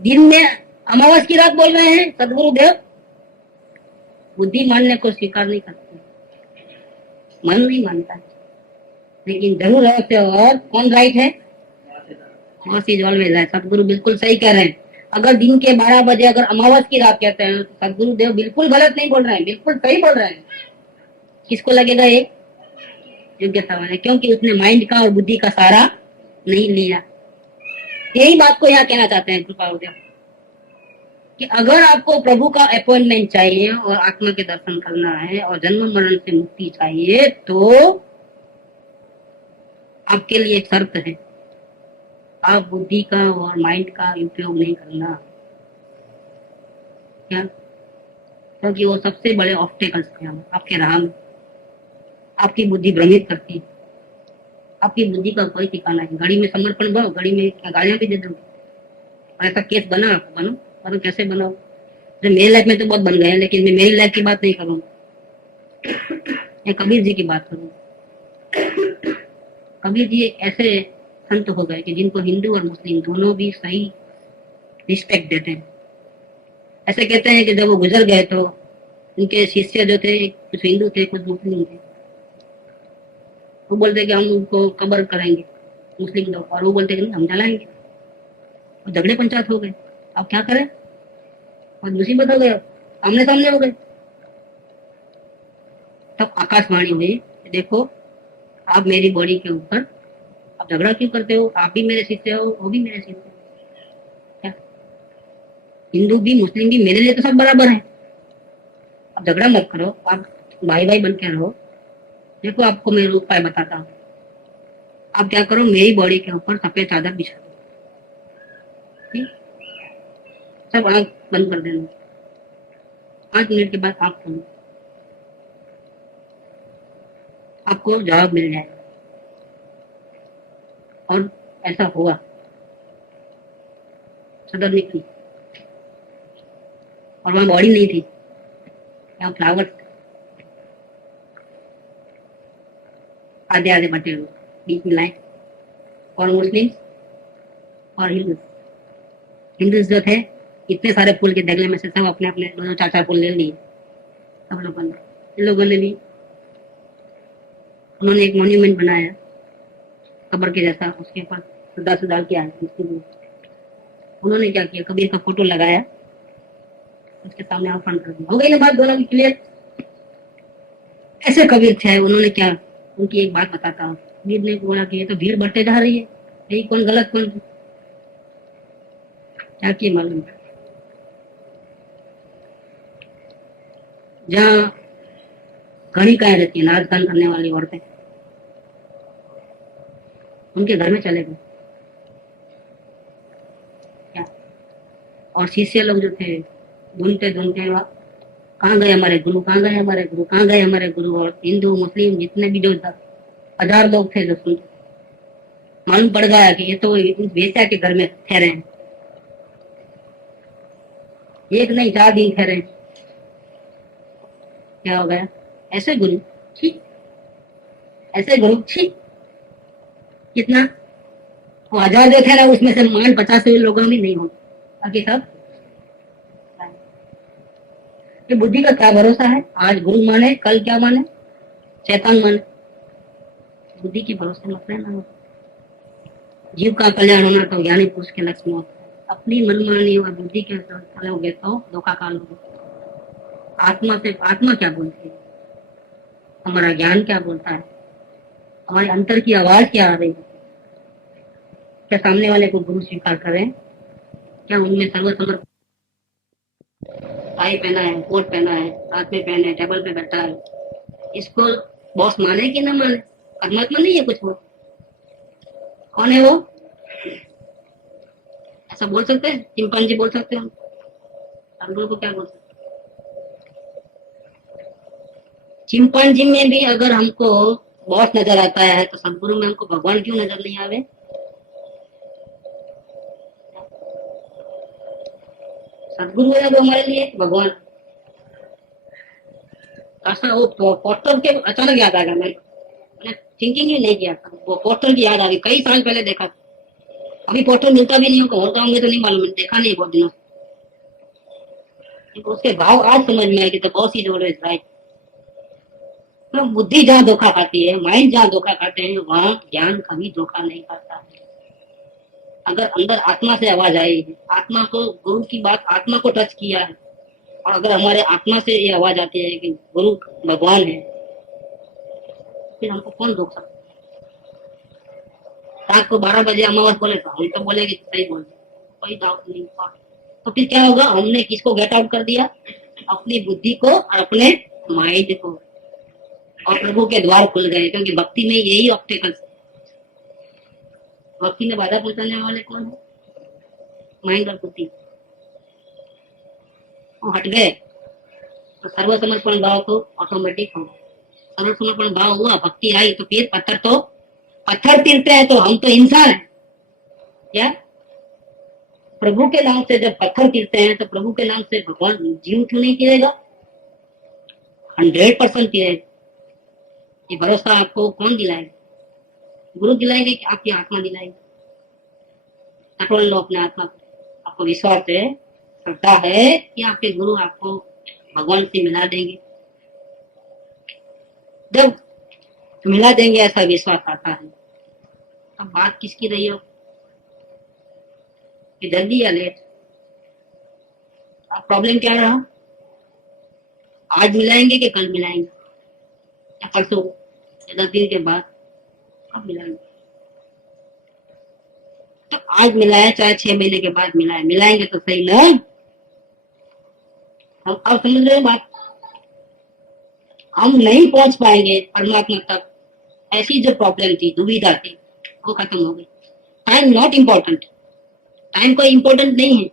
दिन में अमावस की रात बोल रहे हैं सदगुरु देव, बुद्धि मानने को स्वीकार नहीं करती, मन नहीं मानता है। लेकिन जरूर है और कौन राइट है? मौत इज ऑलवेज राइट। सदगुरु बिल्कुल सही कह रहे हैं। अगर दिन के 12 बजे अगर अमावस की रात कहते हैं तो सदगुरु देव बिल्कुल गलत नहीं बोल रहे हैं, बिल्कुल सही बोल रहे हैं। किसको लगेगा ये योग्यतावान है? क्योंकि उसने माइंड का और बुद्धि का सहारा नहीं लिया। यही बात को यहाँ कहना चाहते हैं कृपालुदेव कि अगर आपको प्रभु का अपॉइंटमेंट चाहिए और आत्मा के दर्शन करना है और जन्म मरण से मुक्ति चाहिए तो आपके लिए एक शर्त है, आप बुद्धि का और माइंड का उपयोग नहीं करना। क्या? क्योंकि वो सबसे बड़े ऑब्स्टेकल्स हैं आपके राह में। आपकी बुद्धि भ्रमित करती है, आपकी बुद्धि का कोई ठिकाना नहीं। गाड़ी में समर्पण बनो, गाड़ी में क्या गालियां भी दे दो। ऐसा केस बना बनो, और कैसे बनाओ? तो मेरी लाइफ में तो बहुत बन गए हैं, लेकिन मैं मेरी लाइफ की बात नहीं करूंगा, मैं कबीर जी की बात करूंगा। कबीर जी ऐसे संत हो गए कि जिनको हिंदू और मुस्लिम दोनों भी सही रिस्पेक्ट देते हैं। ऐसे कहते हैं कि जब वो गुजर गए तो उनके शिष्य जो थे कुछ हिंदू थे कुछ मुस्लिम थे। वो बोलते कि हम उनको कब्र करेंगे मुस्लिम लोग, और वो बोलते कि नहीं हम जलाएंगे। और झगड़े पंचायत हो गए। अब क्या करें? और मुसीबत हो गया, आमने सामने हो गए। तब आकाशवाणी हुई, देखो आप मेरी बॉडी के ऊपर आप झगड़ा क्यों करते हो? आप भी मेरे शिष्य हो, वो भी मेरे शिष्य हो। क्या? हिंदू भी मुस्लिम भी मेरे लिए तो सब बराबर है। अब झगड़ा मत करो, आप भाई भाई बन के रहो। देखो आपको मैं उपाय बताता हूँ। आप क्या करो, मेरी बॉडी के ऊपर सफेद चादर बिछा दो। ठीक? सब आंख बंद कर देना। 5 मिनट के बाद आंख खोलो, आपको जवाब मिल जाएगा। और ऐसा हुआ। चादर निकली और वहां बॉडी नहीं थी, यहाँ फ्लावर आधे आधे बटे हुए, बीच में लाइन। और मुस्लिम और हिंदू जो थे, इतने सारे फूल के दगले में से सब अपने अपने 2-4 फूल ले लिए सब लोगों ने। इन लोगों ने भी उन्होंने एक मॉन्यूमेंट बनाया कब्र के जैसा, उसके ऊपर सुधार सुधार किया है। उन्होंने क्या किया, कबीर का फोटो लगाया, उसके सामने अर्पण कर दिया। हो गई ना बात दोनों की क्लियर? ऐसे कबीर थे। उन्होंने क्या, उनकी एक बात बताता हूँ। कबीर ने बोला कि ये तो भीड़ बढ़ते जा रही है, यही कौन गलत कौन क्या किए मालूम? जहाँ गणिकाएं रहती है, नाच गान करने वाली औरतें, उनके घर में चले गए। क्या? और शिष्य लोग जो थे ढूंढते ढूंढते कहाँ गए हमारे गुरु, कहाँ गए हमारे गुरु, कहाँ गए हमारे गुरु। और हिंदू मुस्लिम जितने भी जो 1000 लोग थे जो सुनते, मालूम पड़ गया कि ये तो वेश्या के घर में ठहरे हैं। एक नहीं 4 दिन ठहरे। क्या हो गया? ऐसे गुरु ठीक, ऐसे गुरु ठीक। कितना वो 1000 जो थे ना, उसमें से मान 50 लोगों में नहीं होते, बाकी सब। ये बुद्धि का क्या भरोसा है? आज गुरु माने, कल क्या माने, शैतान माने। बुद्धि के भरोसे मत रहना। जीव का कल्याण होना तो ज्ञानी पुरुष के लक्ष्य में होता है। अपनी मनमानी और बुद्धि के चलोगे तो धोखा खा लोगे। आत्मा से, आत्मा क्या बोलती है, हमारा ज्ञान क्या बोलता है, हमारे अंतर की आवाज क्या आ रही है? क्या सामने वाले को गुरु स्वीकार करें? क्या उनमें सर्वसमर्पण, टाई पहना है, कोट पहना है, हाथ में पहने, टेबल पे बैठा है, इसको बॉस माने कि ना माने? परमात्मा नहीं है कुछ वो? कौन है वो? ऐसा बोल सकते हैं? चिंपांजी बोल सकते हैं? सदगुरु को क्या बोल सकते? चिंपांजी में भी अगर हमको बॉस नजर आता है तो सदगुरु में हमको भगवान क्यों नजर नहीं आवे? सदगुरु है वो हमारे लिए भगवान। ऐसा वो पोस्टर के अचानक याद आ गया, मैंने थिंकिंग ही नहीं किया था। वो पोस्टर की याद आ गई, कई साल पहले देखा था। अभी पोस्टर मिलता भी नहीं होगा, और गाँव में तो नहीं मालूम, देखा नहीं बहुत दिनों से। तो उसके भाव आज समझ में आए कि the boss is always right. तो बुद्धि जहाँ धोखा खाती है, माइंड जहाँ धोखा खाते हैं, वहां ज्ञान कभी धोखा नहीं खाता है। अगर अंदर आत्मा से आवाज आई है, आत्मा को गुरु की बात आत्मा को टच किया है, और अगर हमारे आत्मा से ये आवाज आती है कि गुरु भगवान है, फिर हमको कौन रोक सकता है? रात को 12 बजे अमावस बोले तो हम तो बोलेंगे सही बोल, कोई डाउट नहीं। तो फिर क्या होगा? हमने किसको गेट आउट कर दिया? अपनी बुद्धि को और अपने माइंड को, और प्रभु के द्वार खुल गए। क्योंकि भक्ति में यही ऑब्स्टेकल्स, भक्ति में बाधा पहुंचाने वाले कौन है? माइंड और बुद्धि। वो हट गए तो सर्वसमर्पण भाव तो ऑटोमेटिक हो। सर्वसमर्पण भाव हुआ, भक्ति आई, तो फिर पत्थर तिरते हैं तो हम तो इंसान है क्या? प्रभु के नाम से जब पत्थर तिरते हैं तो प्रभु के नाम से भगवान जीव क्यों नहीं तिरेगा? 100% तिरेगा। ये भरोसा आपको कौन दिलाएगा? गुरु दिलाएंगे कि आपकी आत्मा दिलाएगी? कंट्रोल लो अपने आत्मा को। आपको विश्वास है, श्रद्धा है कि आपके गुरु आपको भगवान से मिला देंगे। जब मिला देंगे ऐसा विश्वास आता है, अब बात किसकी रही हो कि जल्दी या लेट? अब प्रॉब्लम क्या रहा? आज मिलाएंगे कि कल मिलाएंगे, या परसों, या 10 दिन के बाद? कब मिलाएंगे? तो आज मिलाया चाहे 6 महीने के बाद मिलाए, मिलाएंगे तो सही ना? हम अब समझ रहे हो बात? हम नहीं पहुंच पाएंगे परमात्मा तक। ऐसी जो प्रॉब्लम थी, दुविधा थी, वो खत्म हो गई। टाइम नॉट इम्पोर्टेंट, टाइम कोई इम्पोर्टेंट नहीं है।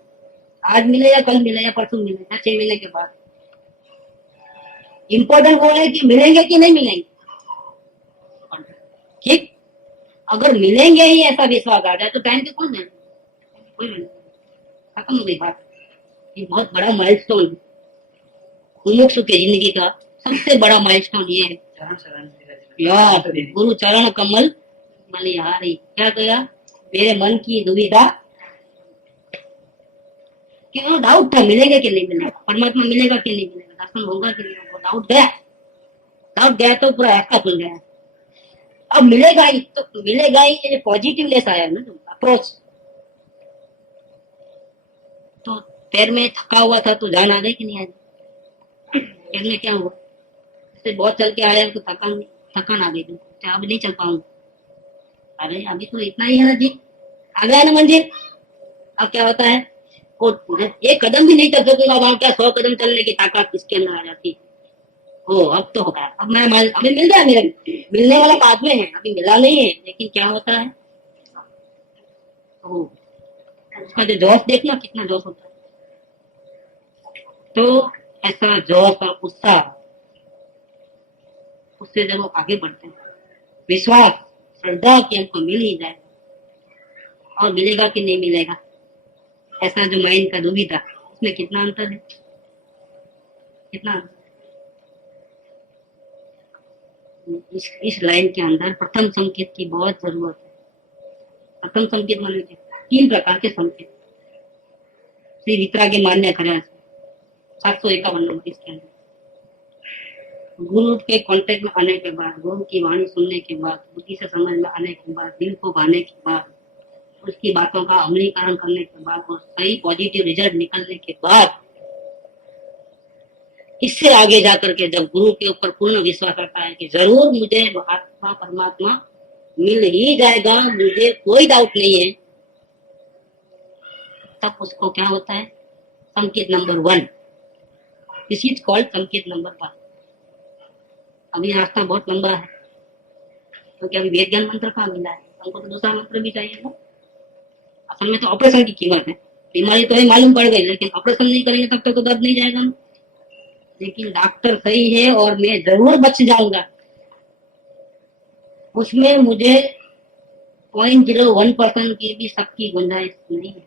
आज मिले या कल मिले या परसों मिले या 6 महीने के बाद, इम्पोर्टेंट वो है कि मिलेंगे कि नहीं मिलेंगे। ठीक, अगर मिलेंगे ही ऐसा विश्वास आ जाए तो टाइम के कौन जाए? कोई नहीं, खत्म हो गई बात। ये बहुत बड़ा माइलस्टोन है मुमुक्षु की जिंदगी का। सबसे बड़ा माइलस्टोन ये है यार, गुरु चरण कमल बलिहारी। क्या कहा? मेरे मन की दुविधा, क्यों डाउट था मिलेगा कि नहीं मिलेगा, परमात्मा मिलेगा कि नहीं मिलेगा, दर्शन होगा कि नहीं होगा। डाउट गया तो पूरा रास्ता खुल गया। अब मिलेगा ही तो मिलेगा ही, ये पॉजिटिवनेस आया ना अप्रोच। तो पैर में थका हुआ था तो जान आ गई कि नहीं आई? पैर में क्या हुआ? बहुत चल के आया तो थकान आ गई, तो अब नहीं चल पाऊंगा। अरे अभी तो इतना ही है ना जी, आ गया ना मंजिल। अब क्या होता है? एक कदम भी नहीं चल सकूंगा, वहां क्या 100 कदम चलने की ताकत किसके अंदर आ जाती? ओ अब तो होगा, अब मैं अभी मिल गया, मेरे मिलने वाला बाद में है, अभी मिला नहीं है। लेकिन क्या होता है? ओ उसका जो जोश देखना, कितना जोश होता है। तो ऐसा जोश और उत्साह, उससे जब वो आगे बढ़ते हैं, विश्वास, श्रद्धा कि हमको मिल ही जाए, और मिलेगा कि नहीं मिलेगा, ऐसा जो माइंड का दुविधा, उसमें कितना अंतर है? कितना अंतर? इस लाइन के अंदर प्रथम संकेत की बहुत जरूरत है। प्रथम संकेत माने 3 प्रकार के संकेत श्री वितरागी मान्य करे 751 नंबर इसके अंदर। गुरु के कांटेक्ट में आने के बाद, गुरु की वाणी सुनने के बाद, बुद्धि से समझ में आने के बाद, दिल को भाने के बाद, उसकी बातों का अमलीकरण करने के बाद और सही पॉजिटिव रिजल्ट निकलने के बाद, इससे आगे जाकर के जब गुरु के ऊपर पूर्ण विश्वास आता है कि जरूर मुझे आत्मा परमात्मा मिल ही जाएगा, मुझे कोई डाउट नहीं है, तब उसको क्या होता है? संकेत नंबर 1, दिस इज कॉल्ड संकेत नंबर 1। अभी रास्ता बहुत लंबा है, क्योंकि अभी वेद ज्ञान मंत्र कहाँ मिला है, हमको तो दूसरा मंत्र भी चाहिए ना। असल में तो ऑपरेशन की कीमत है, बीमारी तो है मालूम पड़ गई, लेकिन ऑपरेशन नहीं करेंगे तब तक तो दर्द नहीं जाएगा ना। लेकिन डॉक्टर सही है और मैं जरूर बच जाऊंगा, उसमें मुझे 0.01% की भी शक की गुंजाइश नहीं है।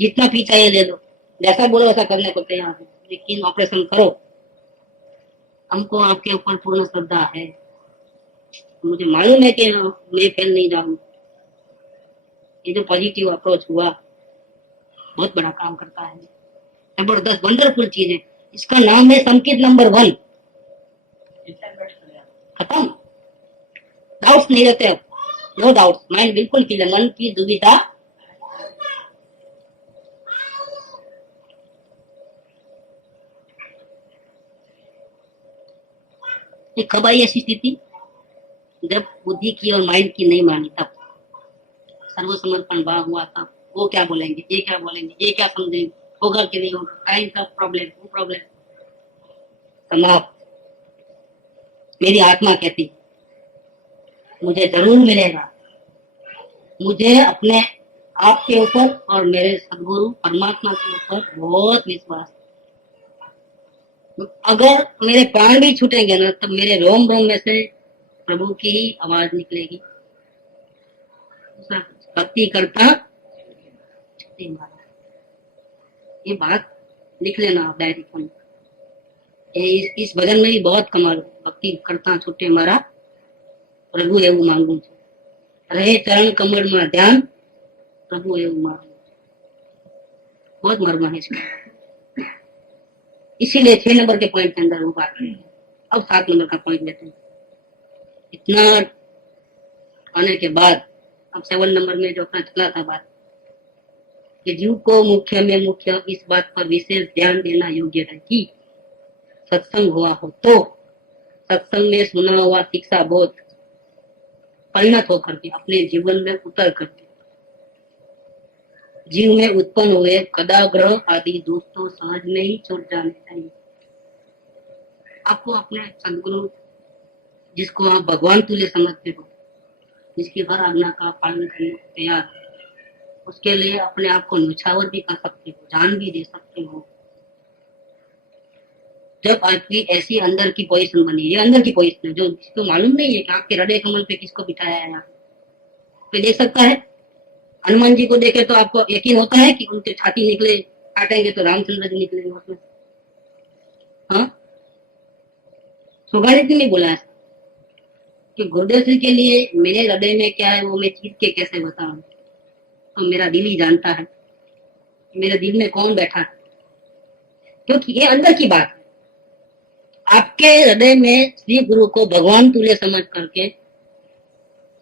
जितना फी चाहिए ले लो, जैसा बोलो वैसा करने को तैयार है, लेकिन ऑपरेशन करो। हमको आपके ऊपर पूर्ण श्रद्धा है, मुझे मालूम है कि मैं फेल नहीं जाऊंगा। ये जो पॉजिटिव अप्रोच हुआ, बहुत बड़ा काम करता है, जबरदस्त वंडरफुल चीज है। इसका नाम है संकेत नंबर 1। खत्म, डाउट्स नहीं रहते अब, नो डाउट, माइंड बिल्कुल क्लियर, मन की दुविधा ये कब आई ऐसी स्थिति, जब बुद्धि की और माइंड की नहीं मानी, तब सर्वसमर्पण भाव हुआ था। वो क्या बोलेंगे, ये क्या बोलेंगे, ये क्या समझेंगे, होगा कि नहीं होगा, काइंड ऑफ प्रॉब्लम, वो प्रॉब्लम समाप्त। मेरी आत्मा कहती मुझे जरूर मिलेगा, मुझे अपने आप के ऊपर और मेरे सदगुरु परमात्मा के ऊपर बहुत विश्वास। अगर मेरे प्राण भी छूटेंगे ना, तब मेरे रोम रोम में से प्रभु की ही आवाज निकलेगी, भक्ति करता छुट्टी मारा। ये बात लिख लेना आप डायरी में, इस भजन में भी बहुत कमाल, भक्ति करता छुट्टे मारा प्रभु એવું માંગુ છું, रहे चरण कमल में ध्यान प्रभु એવું માંગુ। बहुत मर्म है इसका, इसीलिए 6 नंबर के पॉइंट के अंदर वो बात है। अब 7 नंबर का पॉइंट लेते हैं। इतना आने के बाद अब 7 नंबर में जो अपना चला था बात, कि जीव को मुख्य में मुख्य इस बात पर विशेष ध्यान देना योग्य है कि सत्संग हुआ हो तो सत्संग में सुना हुआ शिक्षा बोध परिणत होकर के अपने जीवन में उतर करके जीव में उत्पन्न हुए कदाग्रह आदि दोस्तों सहज में ही छूट जाने चाहिए। आपको अपने सदगुरु, जिसको आप भगवान तुल्य समझते हो, जिसकी हर आज्ञा का पालन करने को तैयार हो, उसके लिए अपने आप को न्यौछावर भी कर सकते हो, जान भी दे सकते हो। जब आपकी ऐसी अंदर की पोजीशन बनी, ये अंदर की पोजीशन है जो जिसको मालूम नहीं है कि आपके हृदय कमल पे किसको बिठाया है, यहाँ पे देख सकता है। हनुमान जी को देखे तो आपको यकीन होता है कि उनके छाती निकले, काटेंगे तो रामचंद्र जी निकलेंगे उसमें। हाँ, स्वभाविक नहीं बोला ऐसा कि गुरुदेव जी के लिए मेरे हृदय में क्या है वो मैं चीज के कैसे बताऊं, तो मेरा दिल ही जानता है मेरे दिल में कौन बैठा है, क्योंकि ये अंदर की बात है। आपके हृदय में श्री गुरु को भगवान तुल्य समझ करके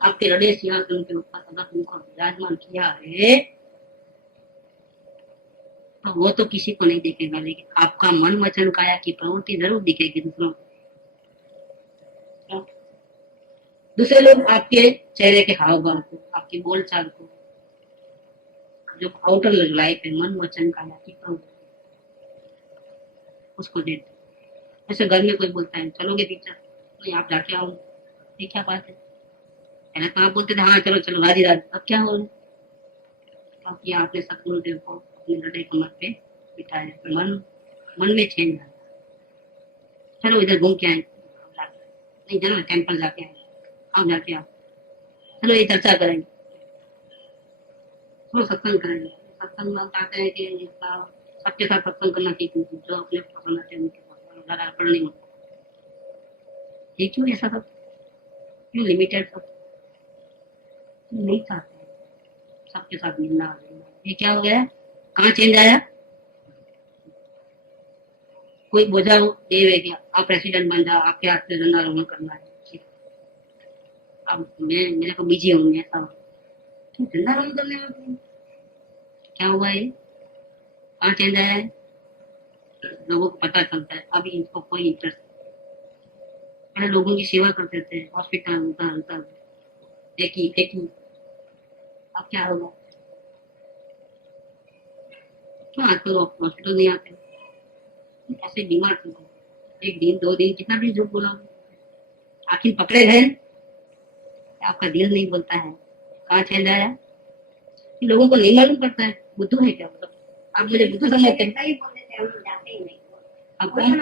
आपके हृदय सिंहासन के ऊपर अगर उनको विराजमान किया है, तो वो तो किसी को नहीं देखेगा, लेकिन आपका मन वचन काया की प्रवृत्ति जरूर दिखेगी दूसरों को। दूसरे लोग आपके चेहरे के हाव भाव को, आपकी बोलचाल को, जो आउटर लाइफ है, मन वचन काया की प्रवृत्ति, उसको देखते। ऐसे घर में कोई बोलता है चलोगे पिक्चर, नहीं आप जाके आओ, ये क्या बात है। पहले तो आप बोलते थे हाँ चलो चलो राजी राजी, अब क्या हो रहा है, क्योंकि आपने सतगुरुदेव को अपने हृदय कमल पे बिठाया, तो मन में चेंज आया। चलो इधर घूम के आए, नहीं चलो टेम्पल जाके आए, आप जाके आओ, चलो ये चर्चा करेंगे, चलो सत्संग करेंगे। सत्संग में चाहते हैं कि सबके साथ सत्संग करना सीखना, जो अपने पसंद आते हैं उनके ज्यादा अर्पण नहीं होता। ये क्यों ऐसा सब, क्यों लिमिटेड सब नहीं चाहते, सबके साथ मिलना। ये क्या हो गया, कहाँ चेंज आया। कोई बोझा देव है कि आप प्रेसिडेंट बन जाओ, आपके हाथ से झंडा रोहण करना है, अब मैं मेरे को बिजी होंगे ऐसा, झंडा रोहण करने में क्या हुआ, ये कहाँ चेंज आया है। लोगों को पता चलता है अभी इनको कोई इंटरेस्ट, पहले लोगों की सेवा करते थे, हॉस्पिटल उधर उधर देखी, अब क्या होगा, क्यों आजकल लोग हॉस्पिटल नहीं आते, ऐसे बीमार थे, एक दिन 2 दिन कितना भी झूठ बोला, आखिर पकड़े गए। आपका दिल नहीं बोलता है, कहाँ चेंज आया, लोगों को नहीं मालूम पड़ता है। बुद्धू है क्या, मतलब आप मुझे बुद्धू समझते हैं, आप कौन,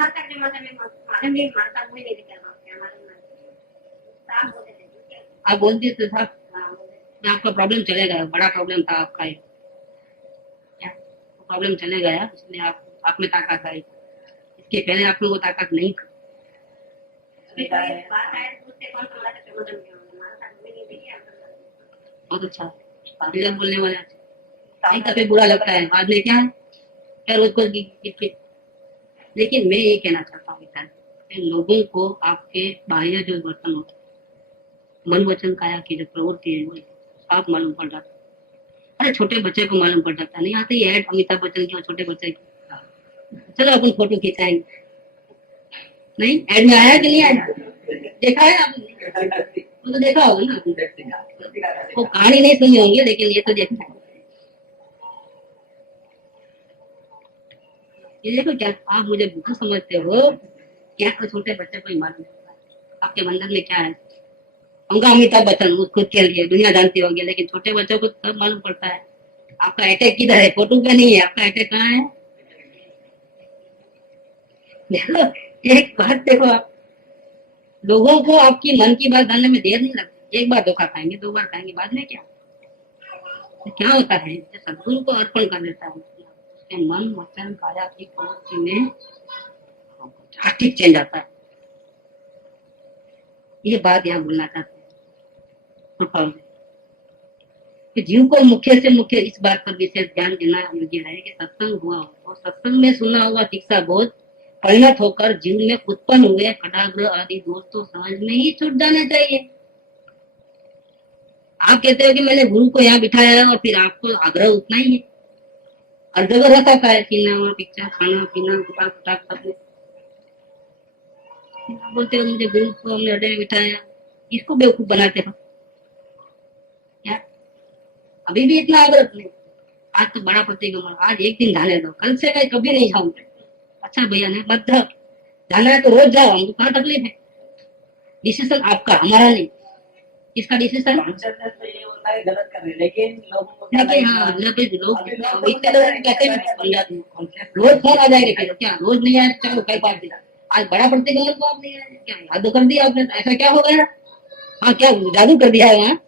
आप बोलते थे साहब आपका प्रॉब्लम चले गया, बड़ा प्रॉब्लम था आपका, प्रॉब्लम चले गया, इसलिए आप में ताकत आई, इसके पहले आप लोगों को ताकत नहीं थी। बहुत अच्छा, बोलने वाले एक दफे बुरा लगता है, बाद में क्या है, क्या रोज को लेकिन मैं ये कहना चाहता हूँ बेटा, कि लोगों को आपके बाह्य जो बर्तन होते हैं, मन वचन काया की जो प्रवृत्ति है वो साफ मालूम पड़ जाता है। अरे छोटे बच्चे को मालूम पड़ जाता है, नहीं आते ऐड अमिताभ बच्चन की और छोटे बच्चे की, चलो अपन फोटो खिंचाएंगे, नहीं ऐड में आया कि नहीं आया, देखा है आपने, तो देखा होगा ना, वो कहानी नहीं सुनी होंगी लेकिन ये तो देखा है। ये देखो क्या आप मुझे बुरा समझते हो, क्या तो छोटे बच्चे को ही मालूम होता है आपके मंदिर में क्या है। होगा अमिताभ बच्चन वो खुद के लिए दुनिया जानती होगी, लेकिन छोटे बच्चों को सब मालूम पड़ता है आपका अटैक किधर है, फोटो पे नहीं है, आपका अटैक कहाँ है। देखो एक बात देखो, आप लोगों को आपकी मन की बात जानने में देर नहीं लगती, एक बार धोखा खाएंगे, दो बार खाएंगे, बाद में क्या क्या होता है, सदगुरु को अर्पण कर देता है, उसके मन वचन काया की प्रवृत्ति में ड्रास्टिक चेंज आता है। ये बात यहाँ बोलना चाहते हैं कि जीव को मुख्य से मुख्य इस बात पर विशेष ध्यान देना योग्य है कि सत्संग हुआ हो और सत्संग में सुना हुआ दीक्षा बोध परिणत होकर जीव में उत्पन्न हुए खडाग्र आदि दोष तो समझ में ही छूट जाने चाहिए। आप कहते हो कि मैंने गुरु को यहाँ बिठाया है और फिर आपको आग्रह उतना ही है, हर जगह रहता था सिनेमा पिक्चर खाना पीना किताब किताब सब बोलते हो मुझे गुरु को हमने अड्डे में बिठाया, इसको बेवकूफ बनाते हो क्या, अभी भी इतना आग्रह नहीं, आज तो बड़ा प्रतिगमन, आज एक दिन जाने दो, कल से मैं कभी नहीं जाऊंगा। अच्छा भैया ने मत जाओ, जाना है तो रोज जाओ, हमको कहाँ तकलीफ है, डिसीजन आपका हमारा नहीं, इसका डिसीजन तो ये होता है गलत कर रहे, लेकिन लोगों को हाँ लोग इतने लोग कैसे बन जाते हैं, रोज फोन आ जाएगा फिर क्या, रोज नहीं आया चलो कई बार दिया, आज बड़ा प्रतिगमन को आप नहीं आए क्या, जादू कर दिया आपने, ऐसा क्या हो गया, हाँ क्या जादू कर दिया है वहाँ,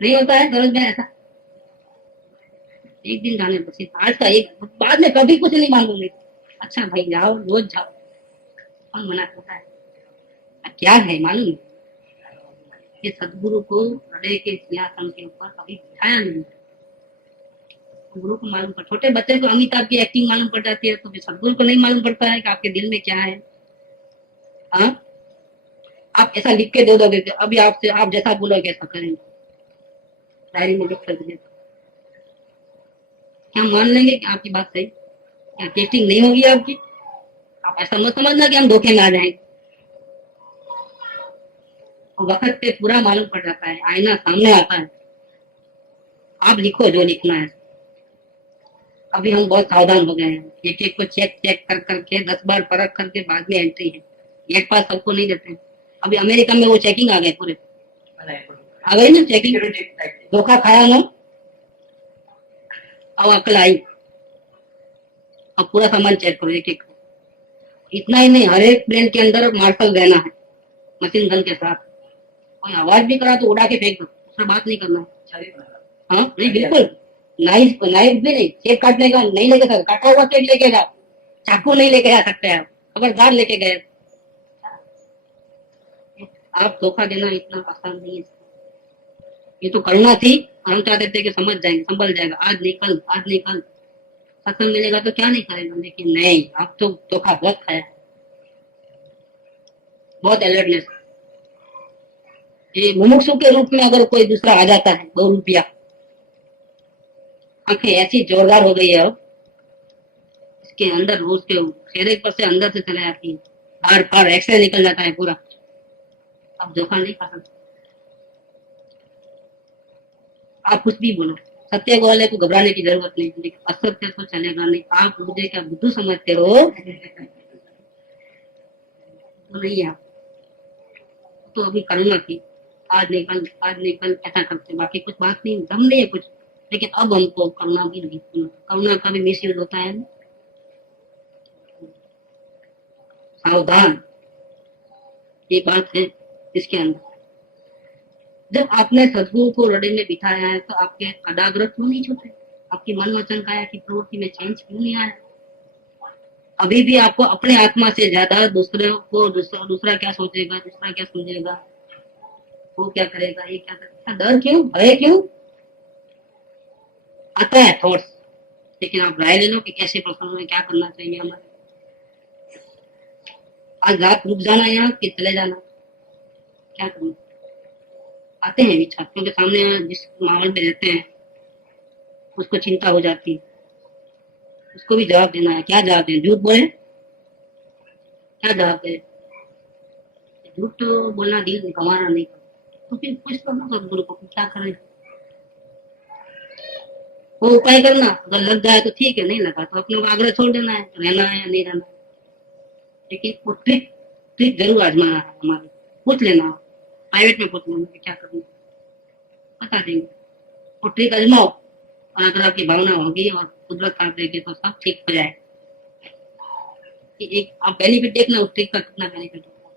नहीं होता है रोज में ऐसा, एक दिन जाने बस आज का एक, बाद में कभी कुछ नहीं मांगूंगी, अच्छा भाई जाओ रोज जाओ, कौन मना करता है, क्या है मालूम है कि सदगुरु को हृदय के सिंहासन के ऊपर कभी बिठाया नहीं, गुरु को मालूम पड़, छोटे बच्चे को अमिताभ की एक्टिंग मालूम पड़ जाती है, तो फिर सदगुरु को नहीं मालूम पड़ता है कि आपके दिल में क्या है। हाँ आप ऐसा लिख के दे दोगे, अभी आपसे आप जैसा बोलोगे ऐसा करेंगे, डायरी में लिख कर दीजिए, क्या मान लेंगे कि आपकी बात सही, क्या टेस्टिंग नहीं होगी आपकी, आप ऐसा मत समझना कि हम धोखे में आ जाएंगे, वक्त पे पूरा मालूम पड़ जाता है, आईना सामने आता है, आप लिखो जो लिखना है। अभी हम बहुत सावधान हो गए हैं, एक एक को चेक चेक कर करके 10 बार परख करके बाद में एंट्री है, गेट पास सबको नहीं देते। अभी अमेरिका में वो चेकिंग आ गए, पूरे आ गई ना चेकिंग, धोखा खाया ना, अब अकल आई, अब पूरा सामान चेक करो एक एक, इतना ही नहीं हर एक प्लेन के अंदर मार्शल रहना है मशीन गन के साथ, कोई आवाज भी करा तो उड़ा के फेंक दो, उससे बात नहीं करना। हाँ नहीं बिल्कुल, नाइफ नाइफ भी नहीं, सेब काट लेगा नहीं लेके सकते, काटा हुआ सेब लेके जा, चाकू नहीं लेके जा सकते आप, खबरदार लेके गए, आप धोखा देना इतना आसान नहीं है, ये तो करुणा थी, हम चाहते थे कि समझ जाएंगे संभल जाएगा, आज निकल सत्संग मिलेगा तो क्या नहीं करेगा, लेकिन नहीं, आप तो धोखा बहुत खाया, बहुत अलर्टनेस। ये मुमुक्षु के रूप में अगर कोई दूसरा आ जाता है, 2 रुपया, आंखें ऐसी जोरदार हो गई है अब, इसके अंदर रोज के चेहरे पर से अंदर से चले जाती है, बार बार एक्सरे निकल जाता है पूरा, अब धोखा नहीं खा सकते, आप कुछ भी बोलो, सत्य वाले को घबराने की जरूरत नहीं, लेकिन असत्य तो चलेगा नहीं, आप मुझे क्या बुद्धू समझते हो, तो नहीं आप तो अभी करुणा थी, आज निकल ऐसा करते, बाकी कुछ बात नहीं, दम नहीं है कुछ, लेकिन अब हमको करुणा भी नहीं, करुणा का भी मिसयूज होता है, सावधान, ये बात है इसके अंदर। जब आपने सदगुरु को हृदय में बिठाया है तो आपके कदाग्रह क्यों नहीं छूटे, आपकी मन वचन काया की प्रवृत्ति में चेंज क्यों नहीं आया, अभी भी आपको अपने आत्मा से ज्यादा दूसरे को दूसरा क्या सोचेगा, दूसरा क्या समझेगा, वो क्या करेगा, ये क्या करेगा, डर क्यों, भय क्यों, आता है थॉट्स, लेकिन आप राय ले लो कि कैसे प्रसंग में क्या करना चाहिए हमारे। आज रात रुक जाना यहाँ कि चले जाना, क्या करना। आते हैं विचार, क्योंकि सामने जिस माहौल में रहते हैं उसको चिंता हो जाती है, उसको भी जवाब देना है। क्या जवाब दें? झूठ बोले? क्या जवाब दें? झूठ तो बोलना दिल गंवाना नहीं, तो फिर कुछ करना सदगुरु को, क्या करें। वो उपाय करना, अगर लग जाए तो ठीक है, नहीं लगा तो अपने को आग्रह छोड़ देना है, रहना है या नहीं रहना है। लेकिन वो ट्रिक ट्रिक जरूर आजमाना है हमारे, पूछ लेना, प्राइवेट में पूछ लेना कि क्या करना, बता देंगे। वो ट्रिक आजमाओ, और अगर आपकी भावना होगी और कुदरत साथ देगी तो सब ठीक हो जाए। कि एक आप बेनिफिट देखना उस ट्रिक का, कितना बेनिफिट होगा।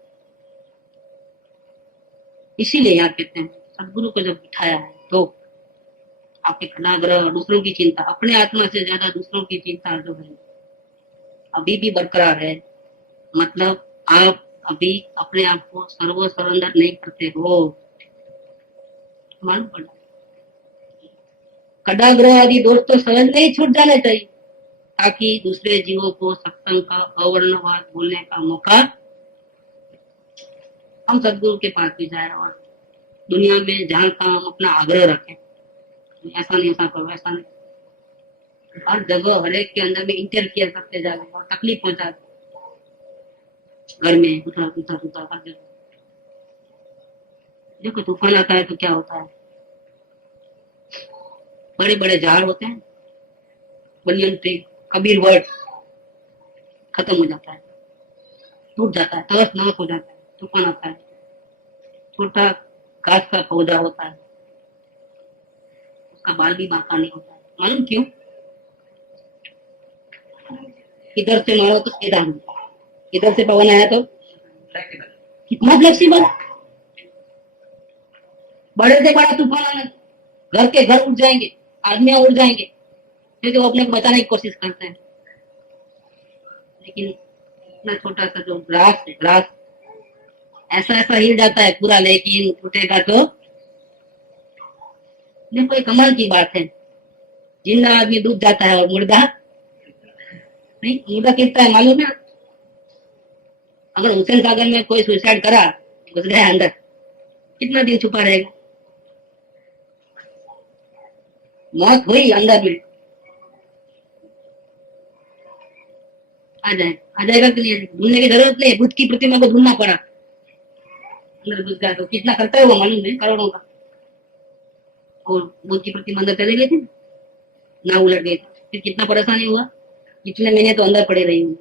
इसीलिए याद कहते हैं सदगुरु को जब बिठाया है तो आपके खनाग्रह, दूसरों की चिंता, अपने आत्मा से ज्यादा दूसरों की चिंता जो है अभी भी बरकरार है। मतलब आप अभी अपने आप को सर्व सरेंडर नहीं करते हो, मालूम पड़ा। खडाग्रह आदि दोस्त तो सहज नहीं छूट जाने चाहिए, ताकि दूसरे जीवों को सत्संग का अवर्णवाद बोलने का मौका, हम सदगुरु के पास भी जाए और दुनिया में जहाँ का हम अपना आग्रह रखें, ऐसा नहीं, ऐसा करो, ऐसा नहीं, हर जगह हर एक के अंदर में इंटरफियर करते जा रहे और तकलीफ पहुंचा, घर में उधर उधर उधर हर जगह। देखो तूफान आता है तो क्या होता है, बड़े बड़े झाड़ होते हैं, बनियन ट्री, कबीर वर्ड खत्म हो जाता है, टूट जाता है, तहस नहस हो जाता है, तूफान आता है। छोटा घास का पौधा होता है, उसका बाल भी बांका नहीं होता है, मालूम क्यों? इधर से मारो तो सीधा मिलता है, इधर से पवन आया तो कितना फ्लेक्सिबल। बड़े से बड़ा तूफान आना, घर के घर उड़ जाएंगे, आदमियां उड़ जाएंगे, क्योंकि वो अपने को बचाने की कोशिश करते हैं। लेकिन इतना छोटा सा जो ग्रास है, ग्रास ऐसा ऐसा हिल जाता है पूरा, लेकिन टूटेगा तो। देखो ये कमाल की बात है, जिंदा आदमी डूब जाता है और मुर्दा नहीं, मुर्दा कितना है मालूम है? अगर हुसैन सागर में कोई सुसाइड करा, घुस गया अंदर, कितना दिन छुपा रहेगा? मौत हुई अंदर में, आ जाएगा कि नहीं? ढूंढने की जरूरत नहीं, बुद्ध की प्रतिमा को ढूंढना पड़ा, अंदर घुस गया तो कितना करता है वो मालूम है? करोड़ों का। और बुद्ध की प्रतिमा अंदर चले गए थे ना, उलट गए थे, फिर कितना परेशानी हुआ, इतने महीने तो अंदर पड़े रही हूँ,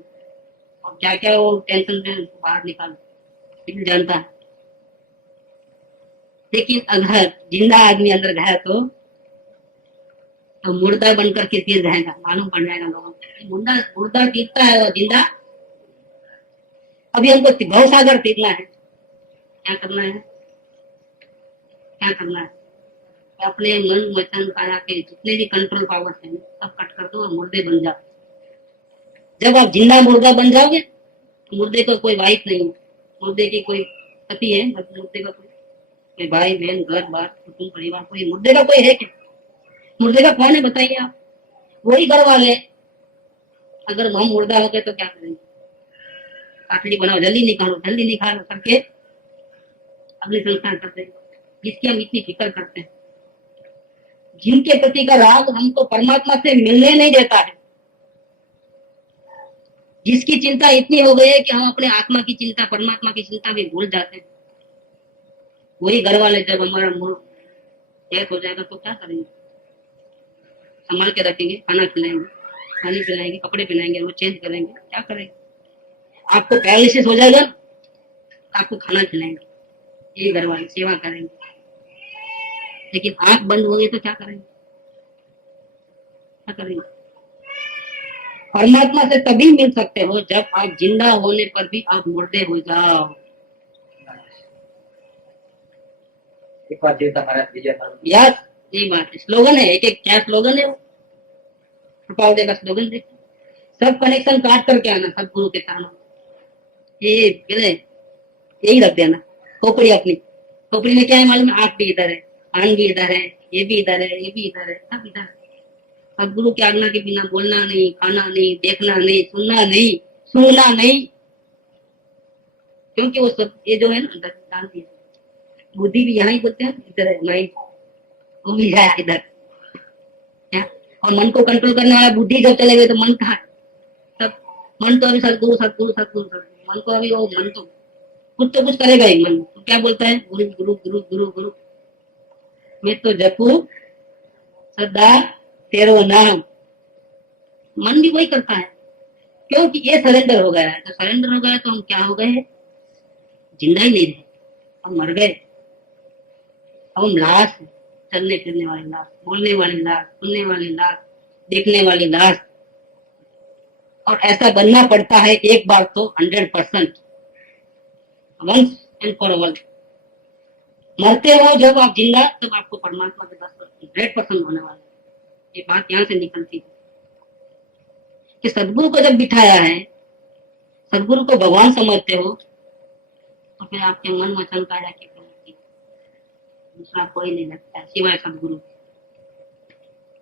और क्या क्या वो टेंशन से बाहर निकाल जानता है। लेकिन अगर जिंदा आदमी अंदर गया तो मुर्दा बनकर के तीर जाएगा, मालूम पड़ जाएगा लोगों को। मुर्दा मुर्दा तीरता है और जिंदा, अभी हमको भव सागर तीरना है, क्या करना है? क्या करना है? अपने मन वचन काया के जितने भी कंट्रोल पावर है सब कट कर दो और मुर्दे बन जाओ। जब आप जिंदा मुर्दा बन जाओगे तो मुर्दे का कोई वाइफ नहीं हो, मुर्दे की कोई पति है, मुर्दे का कोई भाई बहन घर बार कुटुंब परिवार, कोई मुर्दे का कोई है क्या? मुर्दे का कौन है बताइए आप? वही घर वाले। अगर हम मुर्दा हो गए तो क्या करेंगे? काटली बनाओ, जल्दी निकालो करके अगले संस्कार करते हैं, जिसकी हम इतनी फिक्र करते हैं, जिनके प्रति का राग हमको परमात्मा से मिलने नहीं देता है, जिसकी चिंता इतनी हो गई है कि हम अपने आत्मा की चिंता, परमात्मा की चिंता भी भूल जाते हैं। वही घर वाले जब हमारा मूड डेथ हो जाएगा तो क्या करेंगे? संभाल के रखेंगे, खाना खिलाएंगे, पानी पिलाएंगे, कपड़े पहनाएंगे, वो चेंज करेंगे, क्या करेंगे? आपको पैरालिसिस हो जाएगा तो आपको खाना खिलाएंगे, ये घर वाले सेवा करेंगे। लेकिन आंख बंद हो गई तो क्या करेंगे? क्या करेंगे? परमात्मा से तभी मिल सकते हो जब आप जिंदा होने पर भी आप मुर्दे हो जाओ। एक बार देवता महाराज विजय यस, ये बात है। स्लोगन है, एक एक क्या स्लोगन है? कृपाल का स्लोगन देखो, सब कनेक्शन काट करके आना सदगुरु के सामने, ये पहले यही रख देना। खोपड़ी अपनी, खोपड़ी में क्या है मालूम है? आंख भी इधर है, कान भी इधर है, ये भी इधर है, ये भी इधर है, सब इधर है। सदगुरु की आज्ञा के बिना बोलना नहीं, खाना नहीं, देखना नहीं, सुनना नहीं, सूंघना नहीं, क्योंकि वो सब ये जो है ना अंदर शांति है। बुद्धि भी यहाँ ही बोलते हैं, इधर है माइंड, वो भी है इधर। क्या? और मन को कंट्रोल करने वाला बुद्धि जब चले गए तो मन कहाँ है? तब मन तो अभी सदगुरु सदगुरु सदगुरु सदगुरु, मन को अभी वो मन तो कुछ करेगा ही। मन तो क्या बोलता है? गुरु गुरु गुरु गुरु गुरु, मैं तो जपू सदा तेरो नाम। मन भी वही करता है, क्योंकि ये सरेंडर हो गया है। तो सरेंडर हो गया तो हम क्या हो गए? जिंदा ही नहीं रहे, हम मर गए। अब हम लाश हैं, चलने फिरने वाली लाश, बोलने वाली लाश, सुनने वाली लाश, देखने वाली लाश। और ऐसा बनना पड़ता है एक बार तो 100%, वंस एंड फॉर ऑल। मरते हो जब आप जिंदा, तब आपको परमात्मा के 100% होने वाला है। ये बात यहाँ से निकलती है कि सदगुरु को जब बिठाया है, सदगुरु को भगवान समझते हो, तो फिर आपके मन वचन काया की प्रवृत्ति, दूसरा कोई नहीं लगता है सिवाय सदगुरु।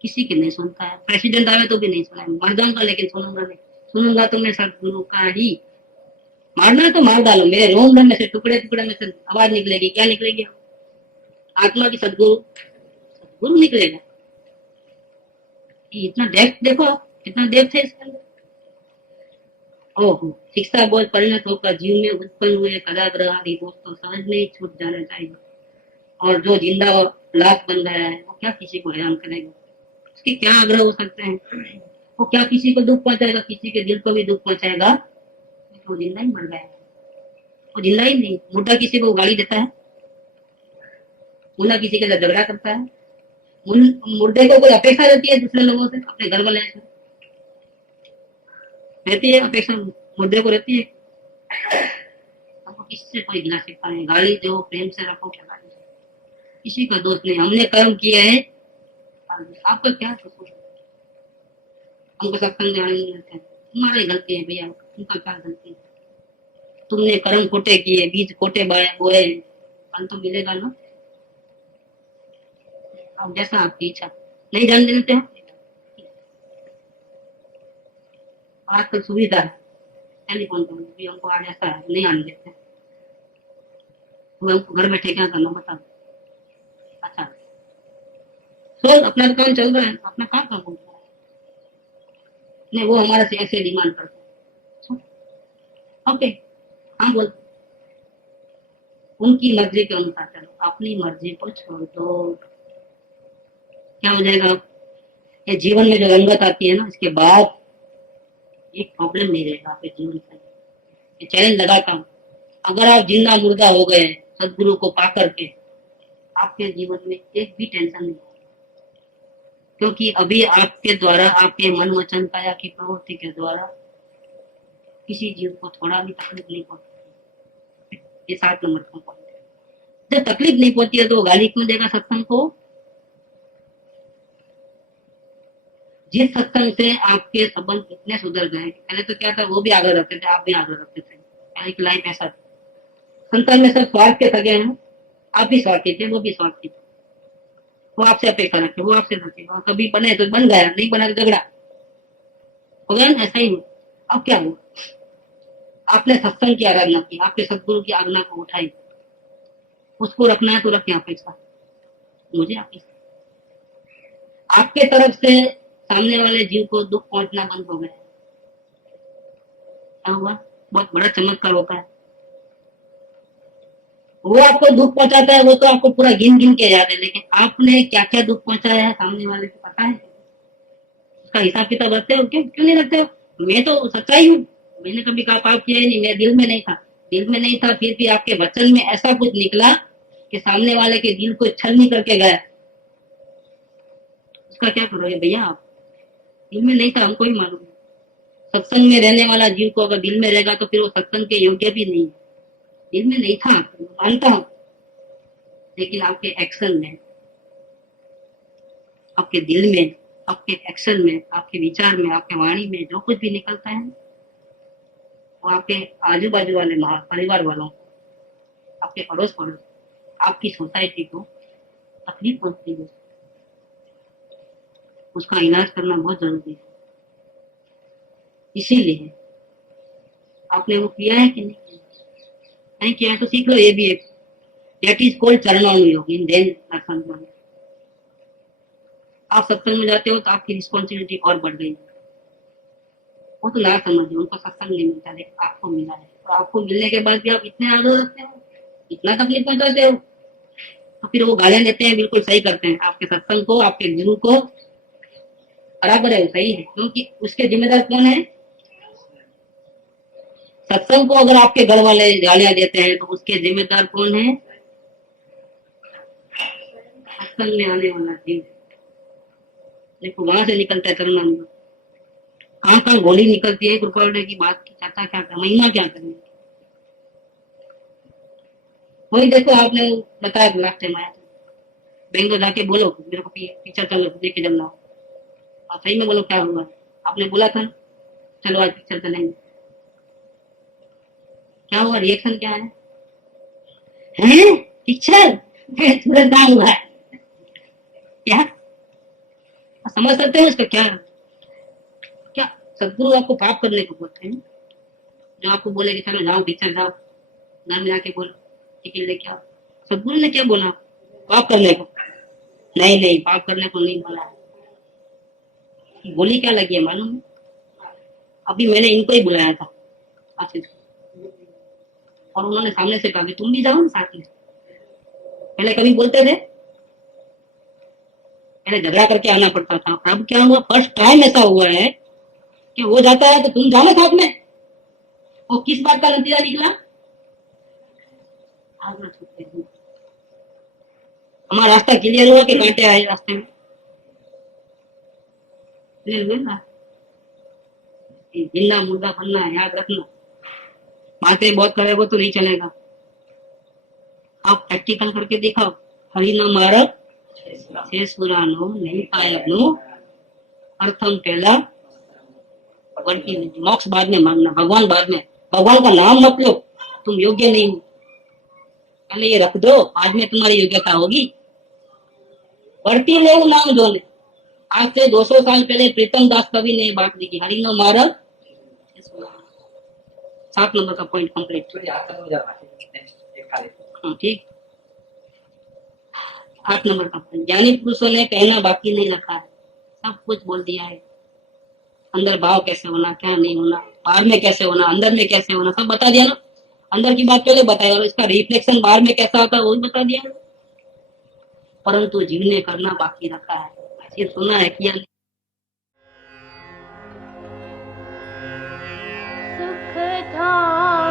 किसी की नहीं सुनता है, प्रेसिडेंट आवे तो भी नहीं सुना, मर जाऊंगा लेकिन सुनूंगा नहीं। सुनूंगा तो मैं सदगुरु का ही। मारना है तो मार डालो, मेरे रोम में से टुकड़े टुकड़े में से आवाज निकलेगी। क्या निकलेगी? आत्मा की सदगुरु, सदगुरु निकलेगा। इतना डेप्थ देखो, कितना डेप्थ है इसके अंदर। ओहो, शिक्षा बोध परिणत होकर जीव में उत्पन्न हुए कदाग्रह आदि दोष तो सहज में ही छूट जाना चाहिए। और जो जिंदा लाश बन गया है, वो क्या किसी को हैरान करेगा? उसके क्या आग्रह हो सकते हैं? वो क्या किसी को दुख पहुंचाएगा? किसी के दिल को भी दुख पहुंचाएगा? तो जिंदा ही मर गया है। वो जिंदा ही नहीं। मुर्दा किसी को गाली देता है? मुर्दा किसी के साथ झगड़ा करता है? मुर्दे को कोई अपेक्षा रहती है दूसरे लोगों से, अपने घर वाले से रहती है अपेक्षा? मुर्दे को रहती है? हमको किससे कोई गिला सकता है? गाली दो, प्रेम से रखो, क्या गाली? किसी का दोष नहीं। हमने कर्म किया है, आपका क्या कसूर? हमको सत्संग जाने नहीं देते, तुम्हारी गलती है भैया, उनका क्या गलती है? तुमने कर्म खोटे किए, बीज खोटे बोए, फल तो मिलेगा ना। अब जैसा आपकी इच्छा। नहीं जान देते हैं, आजकल सुविधा है, टेलीफोन कर भी हमको आज ऐसा है, नहीं आने देते। तो हमको घर बैठे क्या करना बताओ? अच्छा सोच, अपना तो काम चल रहा है, अपना काम काम हो रहा है। नहीं, वो हमारे से ऐसे डिमांड करते हैं। ओके, हाँ बोल, उनकी मर्जी के अनुसार चलो, अपनी मर्जी को छोड़ दो। क्या हो जाएगा? ये जीवन में जो रंगत आती है ना, इसके बाद ये प्रॉब्लम नहीं रहेगा आपके जीवन से। ये चैलेंज लगाता हूँ, अगर आप जिंदा मुर्दा हो गए सदगुरु को पा करके, आपके जीवन में एक भी टेंशन नहीं, क्योंकि अभी आपके द्वारा, आपके मन वचन काया की प्रवृत्ति के द्वारा किसी जीव को थोड़ा भी तकलीफ नहीं पहुंचती। ये 7 नंबर का पॉइंट है। जब तकलीफ नहीं पहुंचती है तो गाली क्यों देगा सत्संग को? जिस सत्संग से आपके संबंध इतने सुधर गए, पहले तो क्या था, वो भी आगे रखते थे, आप भी आगे रखते थे, पहले की लाइफ ऐसा था। संसार में सब स्वार्थ के सगे हैं, आप भी स्वार्थी थे, वो भी स्वार्थी थे। वो आपसे अपेक्षा रखे, वो आपसे रखेगा। कभी बने तो बन गया, नहीं बना तो झगड़ा हो गया ना, ऐसा ही हुआ। अब क्या हुआ? आपने सत्संग की आराधना की, आपके सदगुरु की आज्ञा को उठाई, उसको रखना है तो रखें अपेक्षा, मुझे आपके तरफ से सामने वाले जीव को दुख पहुंचना बंद हो गया। क्या हुआ? बहुत बड़ा चमत्कार होता है। वो आपको दुख पहुंचाता है, वो तो आपको पूरा गिन गिन के याद है, लेकिन आपने क्या क्या दुख पहुंचाया है सामने वाले को पता है? उसका हिसाब किताब रखते हो? क्यों नहीं रखते हो? मैं तो सच्चाई हूँ, मैंने कभी कहा पाप किया ही नहीं, मेरे दिल में नहीं था। दिल में नहीं था, फिर भी आपके वचन में ऐसा कुछ निकला कि सामने वाले के दिल को छल नहीं करके गया। उसका क्या करोगे भैया? आप दिल में नहीं था, हमको ही मालूम है। सत्संग में रहने वाला जीव को अगर दिल में रहेगा तो फिर वो सत्संग के योग्य भी नहीं है। दिल में नहीं था, मानता हूं, लेकिन आपके एक्शन में, आपके दिल में, आपके एक्शन में, आपके विचार में, आपके वाणी में जो कुछ भी निकलता है, वो आपके आजू बाजू वाले परिवार वालों, आपके अड़ोस पड़ोस, आपकी सोसाइटी को तकलीफ पहुंचती है। उसका इलाज करना बहुत जरूरी है। इसीलिए आपने वो किया है कि नहीं किया? नहीं किया है तो सीख लो ये भी एक, दैट इज कॉल्ड चरणानुयोग इन जैन दर्शन में। आप सत्संग में जाते हो तो आपकी रिस्पॉन्सिबिलिटी और बढ़ गई। वो तो ना समझिए, उनको सत्संग नहीं मिलता, लेकिन आपको मिला है, तो आपको मिलने के बाद भी आप इतने आगे रखते हो, इतना तकलीफ पहुंचाते हो, तो फिर वो गालियां देते हैं, बिल्कुल सही करते हैं आपके सत्संग को, आपके गुरु को। बराबर है, सही है, क्योंकि उसके जिम्मेदार कौन है? सत्संग को अगर आपके घर वाले गालियां देते हैं तो उसके जिम्मेदार कौन है? सत्संग में आने वाला जीव। देखो वहां से निकलता है करुणा निकल, कहाँ कहाँ गोली निकलती है कृपालुडे की बात की, चाहता क्या कर, महिमा क्या करें। वही देखो आपने बताया लास्ट टाइम आया था, बेंगलोर जाके बोलो मेरे को पिक्चर चलो लेके चलना, और सही में बोलो क्या हुआ, आपने बोला था चलो आज पिक्चर चलेंगे, क्या हुआ, रिएक्शन क्या है? हैं पिक्चर तुरंत क्या हुआ है? क्या समझ सकते हैं उसका क्या? क्या सदगुरु आपको पाप करने को बोलते हैं? जो आपको बोले कि चलो जाओ पिक्चर जाओ, घर में जाके बोलो टिकट लेके आओ, सदगुरु ने क्या बोला पाप करने को? नहीं नहीं, पाप करने को नहीं बोला। बोली क्या लगी है मालूम है? अभी मैंने इनको ही बुलाया था आशीष को, और उन्होंने सामने से कहा कि तुम भी जाओ ना साथ में। पहले कभी बोलते थे, पहले झगड़ा करके आना पड़ता था, अब क्या हुआ, फर्स्ट टाइम ऐसा हुआ है कि वो जाता है तो तुम जाना साथ में। वो किस बात का नतीजा निकला? भागना छूटते हैं। हमारा रास्ता क्लियर हुआ कि कांटे आए रास्ते में? क्लियर हुए ना? जिंदा मुर्दा बनना है, याद रखना। बातें बहुत करेगा तो नहीं चलेगा, आप प्रैक्टिकल करके दिखाओ। हरि न मारक शेषपुरानो नहीं पायबनो अर्थम पहला बढ़ती नहीं, मोक्ष बाद में मांगना, भगवान बाद में। भगवान का नाम मत लो, तुम योग्य नहीं हो, पहले ये रख दो, आज में तुम्हारी योग्यता होगी। बढ़ती लोग नाम जोने। आज से 200 साल पहले प्रीतम दास कवि ने बात लिखी, हरि न मारक। 7 नंबर का पॉइंट कंप्लीट। हाँ ठीक। 8 नंबर का पॉइंट, ज्ञानी पुरुषों ने कहना बाकी नहीं रखा है, सब कुछ बोल दिया है। अंदर भाव कैसे होना, क्या नहीं होना, बाहर में कैसे होना, अंदर में कैसे होना, सब बता दिया ना। अंदर की बात पहले बताया, और इसका रिफ्लेक्शन बाहर में कैसा होता है वो भी बता दिया, परंतु जीवने करना बाकी रखा है। ये सुना है किया नहीं। सुख धाम